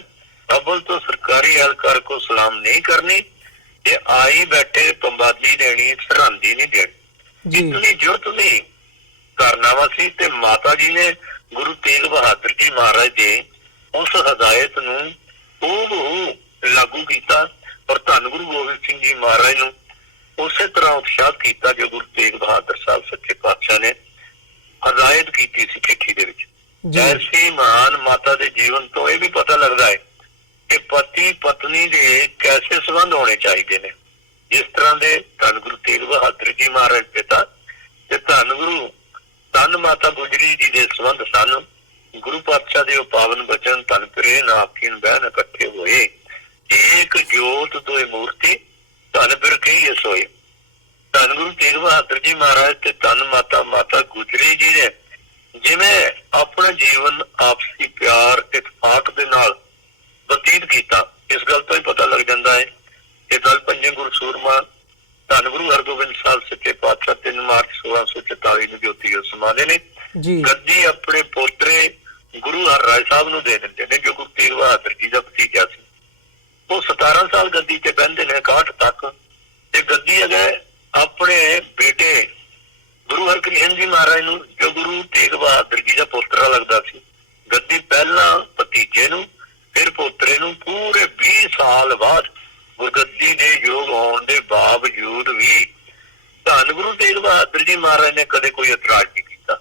अव्वल तो सरकारी एहलकार को सलाम नहीं करनी, ये आई बैठे पंबादी देनी, सरहंदी नहीं देनी। इतनी जरूरत नहीं कारनामा सी ते माता जी ने गुरु तेग बहादुर जी महाराज जी उस हदायत नूं हूबहू लागू किया और धन गुरु गोबिंद सिंह जी महाराज नूं उसे तरह उत्साहित किया जो गुरु तेग बहादुर साहब सच्चे पातशाह ने हदायत की सी चिट्ठी दे विच। ऐसी महान माता के जीवन तो यह भी पता लगता है कि पति पत्नी के कैसे संबंध होने चाहिए ने। जिस तरह के धन गुरु तेग बहादुर जी महाराज पिता ते धन गुरु धन माता गुजरी जी के संबंध सन। गुरु पातशाह के पावन बचन धन फिरे नाकिन बहन इकट्ठे हुए, एक जोत दो मूर्ति धन फिर कही सोए। धन गुरु तेग बहादुर जी महाराज ते धन माता माता गुजरी जी ने जिवें अपना जीवन आपसी प्यार इतफाक दे नाल बतीत किया, इस गल तो ही पता लग जाता है कि दल पंजे गुरु सूरमा धन गुरु हरगोबिंद साहब सच्चे पातशाह 3 मार्च 1644 ਨੂੰ ਜੋਤੀ ਜੋਤ ਸਮਾਉਂਦੇ ਨੇ। ਗੱਦੀ ਆਪਣੇ ਪੋਤਰੇ ਗੁਰੂ ਹਰਰਾਏ ਸਾਹਿਬ ਨੂੰ ਦੇ ਦਿੰਦੇ ਨੇ, ਜੋ ਗੁਰੂ ਤੇਗ ਬਹਾਦਰ ਜੀ ਦਾ ਭਤੀਜਾ ਸੀ। ਉਹ 17 ਸਾਲ ਗੱਦੀ ਤੇ ਬਹਿੰਦੇ ਨੇ 61 ਤੱਕ, ਤੇ ਗੱਦੀ ਅਗੇ ਆਪਣੇ ਬੇਟੇ ਗੁਰੂ ਹਰਕ੍ਰਿਸ਼ਨ ਜੀ ਮਹਾਰਾਜ ਨੂੰ, ਜੋ ਗੁਰੂ ਤੇਗ ਬਹਾਦਰ ਜੀ ਦਾ ਪੋਤਰਾ ਲੱਗਦਾ ਸੀ, ਗੱਦੀ ਪਹਿਲਾਂ ਭਤੀਜੇ ਨੂੰ ਫਿਰ ਪੋਤਰੇ ਨੂੰ। ਪੂਰੇ 20 ਸਾਲ ਬਾਅਦ ਗੁਰਗੱਦੀ ਦੇ ਯੋਗ ਹੋਣ ਦੇ ਬਾਵਜੂਦ ਵੀ ਧੰਨ ਗੁਰੂ ਤੇਗ ਬਹਾਦਰ ਜੀ ਮਹਾਰਾਜ ਨੇ ਕਦੇ ਕੋਈ ਇਤਰਾਜ਼ ਨਹੀਂ ਕੀਤਾ,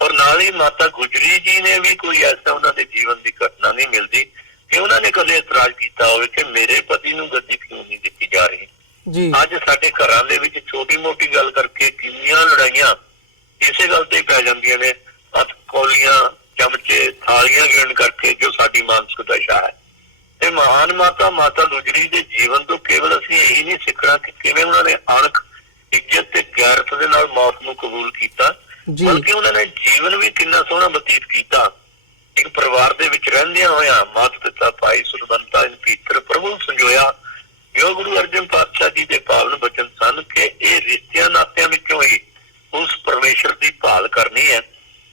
ਔਰ ਨਾਲ ਹੀ ਮਾਤਾ ਗੁਜਰੀ ਜੀ ਨੇ ਵੀ ਕੋਈ ਐਸਾ ਉਹਨਾਂ ਦੇ ਜੀਵਨ ਦੀ ਘਟਨਾ ਨਹੀਂ ਮਿਲਦੀ ਕਿ ਉਹਨਾਂ ਨੇ ਕਦੇ ਇਤਰਾਜ਼ ਕੀਤਾ ਹੋਵੇ ਕਿ ਮੇਰੇ ਪਤੀ ਨੂੰ ਗੱਦੀ ਕਿਉਂ ਨਹੀਂ ਦਿੱਤੀ ਜਾ ਰਹੀ। ਅੱਜ ਸਾਡੇ ਘਰਾਂ ਦੇ ਵਿੱਚ ਛੋਟੀ ਮੋਟੀ ਗੱਲ ਕਰਕੇ ਕਿੰਨੀਆਂ ਲੜਾਈਆਂ ਇਸੇ ਗੱਲ ਤੇ ਪੈ ਜਾਂਦੀਆਂ ਨੇ, ਹੱਥ ਕੌਲੀਆਂ, ਚਮਚੇ, ਥਾਲੀਆਂ ਗਿਣ ਕਰਕੇ, ਜੋ ਸਾਡੀ ਮਾਨਸਿਕ ਦਸ਼ਾ ਹੈ। ਤੇ ਮਹਾਨ ਮਾਤਾ ਮਾਤਾ ਗੁਜਰੀ ਦੇ ਜੀਵਨ ਤੋਂ ਕੇਵਲ ਅਸੀਂ ਇਹੀ ਨਹੀਂ ਸਿੱਖਣਾ ਕਿ ਕਿਵੇਂ ਉਹਨਾਂ ਨੇ ਅਣਖ, ਇੱਜ਼ਤ ਤੇ ਗੈਰਤ ਦੇ ਨਾਲ ਮੌਤ ਨੂੰ ਕਬੂਲ ਕੀਤਾ, ਬਲਕਿ ਉਹਨਾਂ ਨੇ ਜੀਵਨ ਵੀ ਕਿੰਨਾ ਸੋਹਣਾ ਬਤੀਤ ਕੀਤਾ। ਇੱਕ ਪਰਿਵਾਰ ਦੇ ਵਿੱਚ ਰਹਿੰਦਿਆਂ ਹੋਇਆਂ ਮਾਤ ਪਿਤਾ ਭਾਈ ਸੁਰਬੰਤਾ ਇਨ ਭੀਤਰ ਪ੍ਰਭੂ ਸੰਜੋਇਆ, ਜੋ ਗੁਰੂ ਅਰਜਨ ਪਾਤਸ਼ਾਹ ਜੀ ਦੇ ਪਾਵਨ ਬਚਨ ਸਨ ਕਿ ਇਹ ਰਿਸ਼ਤਿਆਂ ਨਾਤਿਆਂ ਵਿੱਚੋਂ ਹੀ ਉਸ ਪਰਮੇਸ਼ਰ ਦੀ ਭਾਲ ਕਰਨੀ ਹੈ।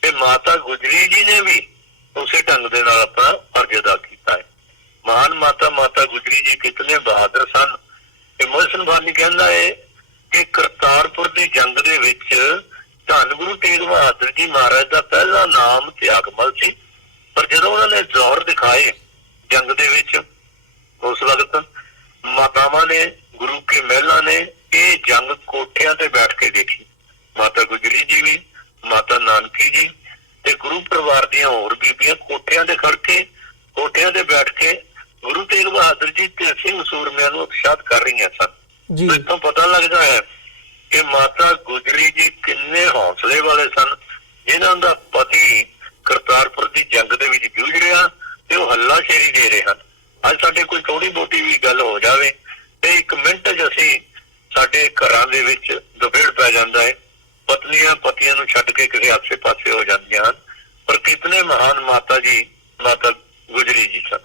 ਤੇ ਮਾਤਾ ਗੁਜਰੀ ਜੀ ਨੇ ਵੀ ਉਸੇ ਢੰਗ ਦੇ ਨਾਲ ਆਪਣਾ ਫਰਜ਼ ਅਦਾ ਕੀਤਾ ਹੈ। ਮਹਾਨ ਮਾਤਾ ਮਾਤਾ ਗੁਜਰੀ ਜੀ ਕਿਤਨੇ ਬਹਾਦਰ ਸਨ। ਤੇ ਮੋਹਨ ਬਾਨੀ ਕਹਿੰਦਾ ਹੈ ਕਿ ਕਰਤਾਰਪੁਰ ਦੀ ਜੰਗ ਦੇ ਵਿੱਚ ਧੰਨ ਗੁਰੂ ਤੇਗ ਬਹਾਦਰ ਜੀ ਮਹਾਰਾਜ ਦਾ ਪਹਿਲਾ ਨਾਮ ਤਿਆਗਮਲ ਸੀ। ਪਰ ਜਦੋਂ ਉਹਨਾਂ ਨੇ ਜ਼ੋਰ ਦਿਖਾਏ ਜੰਗ ਦੇ ਵਿੱਚ, ਉਸ ਵਕਤ ਮਾਤਾਵਾਂ ਨੇ, ਗੁਰੂ ਕੇ ਮਹਿਲਾਂ ਨੇ ਇਹ ਜੰਗ ਕੋਠਿਆਂ ਤੇ ਬੈਠ ਕੇ ਦੇਖੀ। ਮਾਤਾ ਗੁਜਰੀ ਜੀ ਵੀ, ਮਾਤਾ ਨਾਨਕੀ ਜੀ ਤੇ ਗੁਰੂ ਪਰਿਵਾਰ ਦੀਆਂ ਹੋਰ ਬੀਬੀਆਂ ਕੋਠਿਆਂ ਤੇ ਖੜ ਕੇ, ਕੋਠਿਆਂ ਤੇ ਬੈਠ ਕੇ ਗੁਰੂ ਤੇਗ ਬਹਾਦਰ ਜੀ ਤੇ ਸਿੰਘ ਸੂਰਮਿਆਂ ਨੂੰ ਉਤਸ਼ਾਹਿਤ ਕਰ ਰਹੀਆਂ ਸਨ। ਜੀ ਇੱਥੋਂ ਪਤਾ ਲੱਗਦਾ ਹੈ ਕਿ ਮਾਤਾ ਗੁਜਰੀ ਜੀ ਕਿੰਨੇ ਹੌਸਲੇ ਵਾਲੇ ਸਨ, ਜਿਨ੍ਹਾਂ ਦਾ ਪਤੀ ਕਰਤਾਰਪੁਰ ਦੀ ਜੰਗ ਦੇ ਵਿੱਚ ਜੂਝ ਰਿਹਾ ਤੇ ਉਹ ਹੱਲਾਸ਼ੇਰੀ ਦੇ ਰਹੇ ਹਨ। ਅੱਜ ਸਾਡੇ ਕੋਈ ਥੋੜੀ ਬਹੁਤੀ ਵੀ ਗੱਲ ਹੋ ਜਾਵੇ ਤੇ 1 ਮਿੰਟ 'ਚ ਅਸੀਂ ਸਾਡੇ ਘਰਾਂ ਦੇ ਵਿੱਚ ਦੁਬੇੜ ਪੈ ਜਾਂਦਾ ਹੈ। ਪਤਨੀਆਂ ਪਤੀਆਂ ਨੂੰ ਛੱਡ ਕੇ ਕਿਸੇ ਆਸੇ ਪਾਸੇ ਹੋ ਜਾਂਦੀਆਂ ਹਨ। ਪਰ ਕਿਤਨੇ ਮਹਾਨ ਮਾਤਾ ਜੀ, ਮਾਤਾ ਗੁਜਰੀ ਜੀ ਸਨ।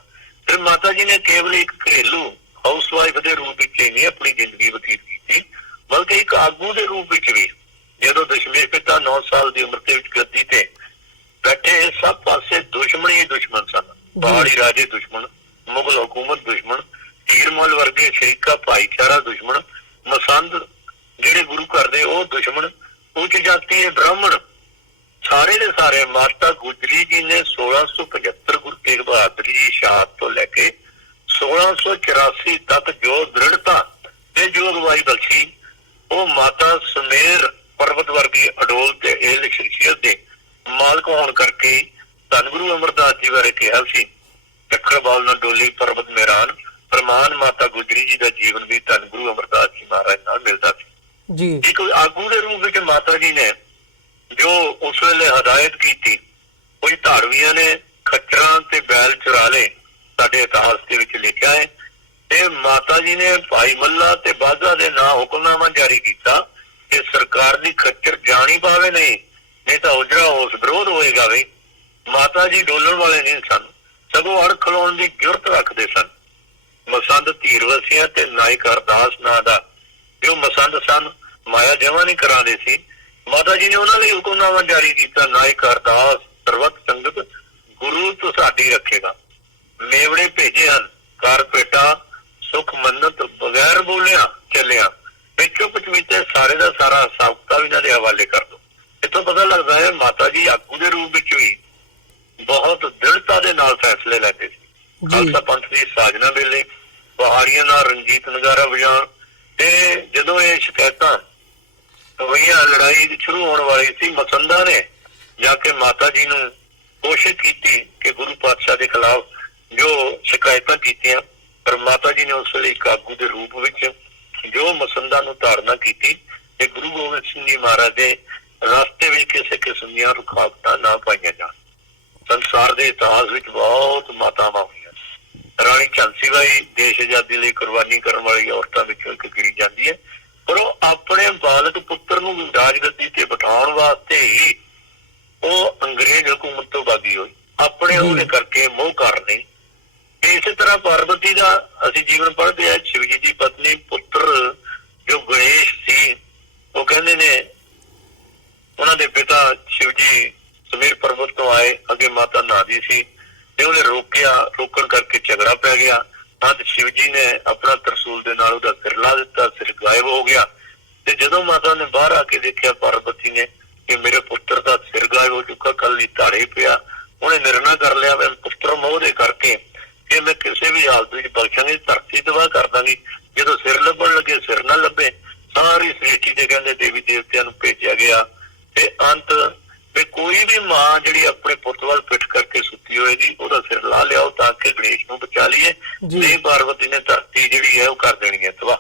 ਤੇ ਮਾਤਾ ਜੀ ਨੇ ਕੇਵਲ ਇੱਕ ਘਰੇਲੂ ਹਾਊਸ ਵਾਈਫ ਦੇ ਰੂਪ ਵਿੱਚ ਹੀ ਨਹੀਂ ਆਪਣੀ ਜ਼ਿੰਦਗੀ ਬਤੀਤ ਕੀਤੀ, ਬਲਕਿ ਇੱਕ ਆਗੂ ਦੇ ਰੂਪ ਵਿੱਚ ਵੀ। ਜਦੋਂ ਦਸ਼ਮੇਸ਼ ਪਿਤਾ 9 ਸਾਲ ਦੀ ਉਮਰ ਦੇ ਵਿੱਚ ਗੱਦੀ ਤੇ ਬੈਠੇ, ਸਭ ਪਾਸੇ ਦੁਸ਼ਮਣ ਹੀ ਦੁਸ਼ਮਣ ਸਨ। ਪਹਾੜੀ ਰਾਜੇ ਦੁਸ਼ਮਣ, ਮੁਗਲ ਹਕੂਮਤ ਦੁਸ਼ਮਣ, ਹੀਰਮਲ ਵਰਗੇ ਸ਼ਰੀਕਾ ਭਾਈਚਾਰਾ ਦੁਸ਼ਮਣ, ਮਸੰਦ ਜਿਹੜੇ ਗੁਰੂ ਘਰ ਦੇ ਉਹ ਦੁਸ਼ਮਣ, ਉੱਚ ਜਾਤੀ ਬ੍ਰਾਹਮਣ, ਸਾਰੇ ਦੇ ਸਾਰੇ। ਮਾਤਾ ਗੁਜਰੀ ਜੀ ਨੇ 1675 ਗੁਰੂ ਤੇਗ ਬਹਾਦਰ ਜੀ ਸ਼ਹਾਦਤ ਤੋਂ ਲੈ ਕੇ 1684 ਤੱਕ ਜੋ ਦ੍ਰਿੜਤਾ ਤੇ ਜੋ ਅਗਵਾਈ ਬਖਸ਼ੀ, ਉਹ ਮਾਤਾ ਸੁਮੇਰ ਪਰਬਤ ਵਰਗੀ ਅਡੋਲ ਤੇ ਏਲ ਸ਼ਖਸੀਅਤ ਦੇ ਮਾਲਕ ਹੋਣ ਕਰਕੇ ਧੰਨ ਗੁਰੂ ਅਮਰਦਾਸ ਜੀ ਬਾਰੇ ਕਿਹਾ ਸੀ, ਚੱਕਰ ਬਾਲ ਨਾ ਡੋਲੀ ਪਰਬਤ ਮੇਰਾਨ। ਪ੍ਰਮਾਨ ਮਾਤਾ ਗੁਜਰੀ ਜੀ ਦਾ ਜੀਵਨ ਵੀ ਧੰਨ ਗੁਰੂ ਅਮਰਦਾਸ ਜੀ ਮਹਾਰਾਜ ਨਾਲ ਮਿਲਦਾ ਸੀ ਜੀ। ਇੱਕ ਆਗੂ ਦੇ ਰੂਪ ਵਿੱਚ ਮਾਤਾ ਜੀ ਨੇ ਜੋ ਉਸ ਵੇਲੇ ਹਦਾਇਤ ਕੀਤੀ, ਕੁਝ ਧਾੜਵੀਆਂ ਨੇ ਖੱਚਰਾਂ ਤੇ ਬੈਲ ਚੁਰਾ ਲਏ, ਸਾਡੇ ਇਤਿਹਾਸ ਦੇ ਵਿੱਚ ਲਿਖਿਆ ਹੈ। ਤੇ ਮਾਤਾ ਜੀ ਨੇ ਭਾਈ ਮੱਲਾ ਤੇ ਬਾਘਾ ਦੇ ਨਾਂ ਹੁਕਮਨਾਮਾ ਜਾਰੀ ਕੀਤਾ ਕਿ ਸਰਕਾਰ ਦੀ ਖੱਚਰ ਜਾਣੀ ਪਾਵੇ, ਨਹੀਂ ਤਾਂ ਉਜੜਾ ਉਸ ਵਿਰੋਧ ਹੋਏਗਾ। ਵੀ ਮਾਤਾ ਜੀ ਡੋਲਣ ਵਾਲੇ ਨਹੀਂ ਸਨ, ਸਗੋਂ ਅੜ ਖਲੋਣ ਦੀ ਜੁਰਤ ਰੱਖਦੇ ਸਨ। ਮਸੰਦ ਧੀਰਵਸੀਆਂ ਤੇ ਨਾਇਕ ਅਰਦਾਸ ਨਾਂ ਦਾ ਜੋ ਮਸੰਦ ਸਨ, ਮਾਇਆ ਜਮਾ ਨਹੀਂ ਕਰਾਉਂਦੇ ਸੀ। ਮਾਤਾ ਜੀ ਨੇ ਉਹਨਾਂ ਲਈ ਹੁਕਮਨਾਮਾ ਜਾਰੀ ਕੀਤਾ, ਨਾਇਕ ਅਰਦਾਸ ਸਰਬੱਤ ਸੰਗਤ ਗੁਰੂ ਤੁਹਾਡੀ ਰੱਖੇਗਾ। ਮੇਵੜੇ ਭੇਜੇ ਹਨ, ਕਰ ਭੇਟਾ ਸੁਖ ਮੰਨਤ ਬਗੈਰ ਬੋਲਿਆ ਚੱਲਿਆ। ਚੁੱਪ ਚੁਪੀਤੇ ਸਾਰੇ ਦਾ ਸਾਰਾ ਹਿਸਾਬ ਕਿਤਾਬ ਇਹਨਾਂ ਦੇ ਹਵਾਲੇ ਕਰ ਦੋ। ਇੱਥੋਂ ਪਤਾ ਲੱਗਦਾ ਹੈ ਮਾਤਾ ਜੀ ਆਗੂ ਦੇ ਰੂਪ ਵਿੱਚ ਵੀ ਬਹੁਤ ਦ੍ਰਿੜਤਾ ਦੇ ਨਾਲ ਫੈਸਲੇ ਲੈਂਦੇ ਸੀ। ਖਾਲਸਾ ਪੰਥ ਦੀ ਸਾਜਨਾ ਵੇਲੇ ਪਹਾੜੀਆਂ ਨਾਲ ਰਣਜੀਤ ਨਗਾਰਾ ਵਜਾਉਣ ਤੇ ਜਦੋਂ ਇਹ ਸ਼ਿਕਾਇਤਾਂ ਹੋਈਆਂ, ਲੜਾਈ ਸ਼ੁਰੂ ਹੋਣ ਵਾਲੀ ਸੀ, ਮਸੰਦਾਂ ਨੇ ਜਾ ਕੇ ਮਾਤਾ ਜੀ ਨੂੰ ਕੋਸ਼ਿਸ਼ ਕੀਤੀ ਕਿ ਗੁਰੂ ਪਾਤਸ਼ਾਹ ਦੇ ਖਿਲਾਫ ਜੋ ਸ਼ਿਕਾਇਤਾਂ ਕੀਤੀਆਂ, ਪਰ ਮਾਤਾ ਜੀ ਨੇ ਉਸ ਵੇਲੇ ਇੱਕ ਆਗੂ ਦੇ ਰੂਪ ਵਿੱਚ ਜੋ ਮਸੰਦਾਂ ਨੂੰ ਧਾਰਨਾ ਕੀਤੀ ਕਿ ਗੁਰੂ ਗੋਬਿੰਦ ਸਿੰਘ ਜੀ ਮਹਾਰਾਜ ਦੇ ਰਸਤੇ ਵਿੱਚ ਕਿਸੇ ਕਿਸਮ ਦੀਆਂ ਰੁਕਾਵਟਾਂ ਨਾ ਪਾਈਆਂ ਜਾਣ। ਸੰਸਾਰ ਦੇ ਇਤਿਹਾਸ ਵਿੱਚ ਬਹੁਤ ਮਾਤਾਵਾਂ ਹੋਈਆਂ। ਰਾਣੀ ਝਾਂਸੀ ਬਾਈ ਦੇਸ਼ ਆਜ਼ਾਦੀ ਲਈ ਕੁਰਬਾਨੀ ਕਰਨ ਵਾਲੀ ਔਰਤਾਂ ਵਿੱਚੋਂ ਇੱਕ ਗਿਣੀ ਜਾਂਦੀ ਹੈ, ਪਰ ਉਹ ਆਪਣੇ ਬਾਲਕ ਪੁੱਤਰ ਨੂੰ ਰਾਜਗੱਦੀ ਤੇ ਬਿਠਾਉਣ ਵਾਸਤੇ ਹੀ ਉਹ ਅੰਗਰੇਜ਼ ਹਕੂਮਤ ਤੋਂ ਬਾਗੀ ਹੋਈ, ਆਪਣੇ ਉਹਦੇ ਕਰਕੇ ਮੋਹ ਕਰਨੇ। ਇਸੇ ਤਰ੍ਹਾਂ ਪਾਰਵਤੀ ਦਾ ਅਸੀਂ ਜੀਵਨ ਪੜ੍ਹਦੇ ਆ। ਸ਼ਿਵ ਜੀ ਦੀ ਪਤਨੀ ਪੁੱਤਰ ਜੋ ਗਣੇਸ਼ ਸੀ, ਉਹ ਕਹਿੰਦੇ ਨੇ ਉਹਨਾਂ ਦੇ ਪਿਤਾ ਸ਼ਿਵ ਜੀ ਸਮੀਰ ਪਰਬਤ ਤੋਂ ਆਏ, ਅੱਗੇ ਮਾਤਾ ਨਾਦੀ ਸੀ ਤੇ ਉਹਨੇ ਰੋਕਿਆ, ਰੋਕਣ ਕਰਕੇ ਝਗੜਾ ਪੈ ਗਿਆ। ਅੰਤ ਸ਼ਿਵ ਜੀ ਨੇ ਆਪਣਾ ਤਰਸੂਲ ਦੇ ਨਾਲ ਉਹਦਾ ਸਿਰ ਲਾ ਦਿੱਤਾ, ਸਿਰ ਗਾਇਬ ਹੋ ਗਿਆ। ਤੇ ਜਦੋਂ ਮਾਤਾ ਨੇ ਬਾਹਰ ਆ ਕੇ ਦੇਖਿਆ ਪਾਰਵਤੀ ਨੇ ਕਿ ਮੇਰੇ ਪੁੱਤਰ ਦਾ ਸਿਰ ਗਾਇਬ ਹੋ ਚੁੱਕਾ, ਕੱਲ ਹੀ ਧਾੜੇ ਪਿਆ, ਉਹਨੇ ਨਿਰਣਾ ਕਰ ਲਿਆ ਮੈਂ ਪੁੱਤਰ ਮੋਹ ਦੇ ਕਰਕੇ ਕਿ ਮੈਂ ਕਿਸੇ ਵੀ ਹਾਲਤ ਵਿੱਚ ਬਖਸ਼ਾਂਗੀ, ਧਰਤੀ ਤਬਾਹ ਕਰ ਦਾਂਗੀ। ਜਦੋਂ ਸਿਰ ਲੱਭਣ ਲੱਗੇ ਸਿਰ ਨਾ ਲੱਭੇ, ਸਾਰੀ ਸ੍ਰਿਸ਼ਟੀ ਦੇ ਕਹਿੰਦੇ ਦੇਵੀ ਦੇਵਤਿਆਂ ਨੂੰ ਭੇਜਿਆ ਗਿਆ। ਤੇ ਅੰਤ ਵੀ ਕੋਈ ਵੀ ਮਾਂ ਜਿਹੜੀ ਆਪਣੇ ਪੁੱਤ ਵੱਲ ਪਿੱਠ ਕਰਕੇ ਸੁੱਤੀ ਹੋਏਗੀ, ਉਹਦਾ ਸਿਰ ਲਾ ਲਿਆਓ ਤਾਂ ਕਿ ਗਣੇਸ਼ ਨੂੰ ਬਚਾ ਲਈਏ। ਨਹੀਂ ਪਾਰਵਤੀ ਨੇ ਧਰਤੀ ਜਿਹੜੀ ਹੈ ਉਹ ਕਰ ਦੇਣੀ ਹੈ ਤਬਾਹ।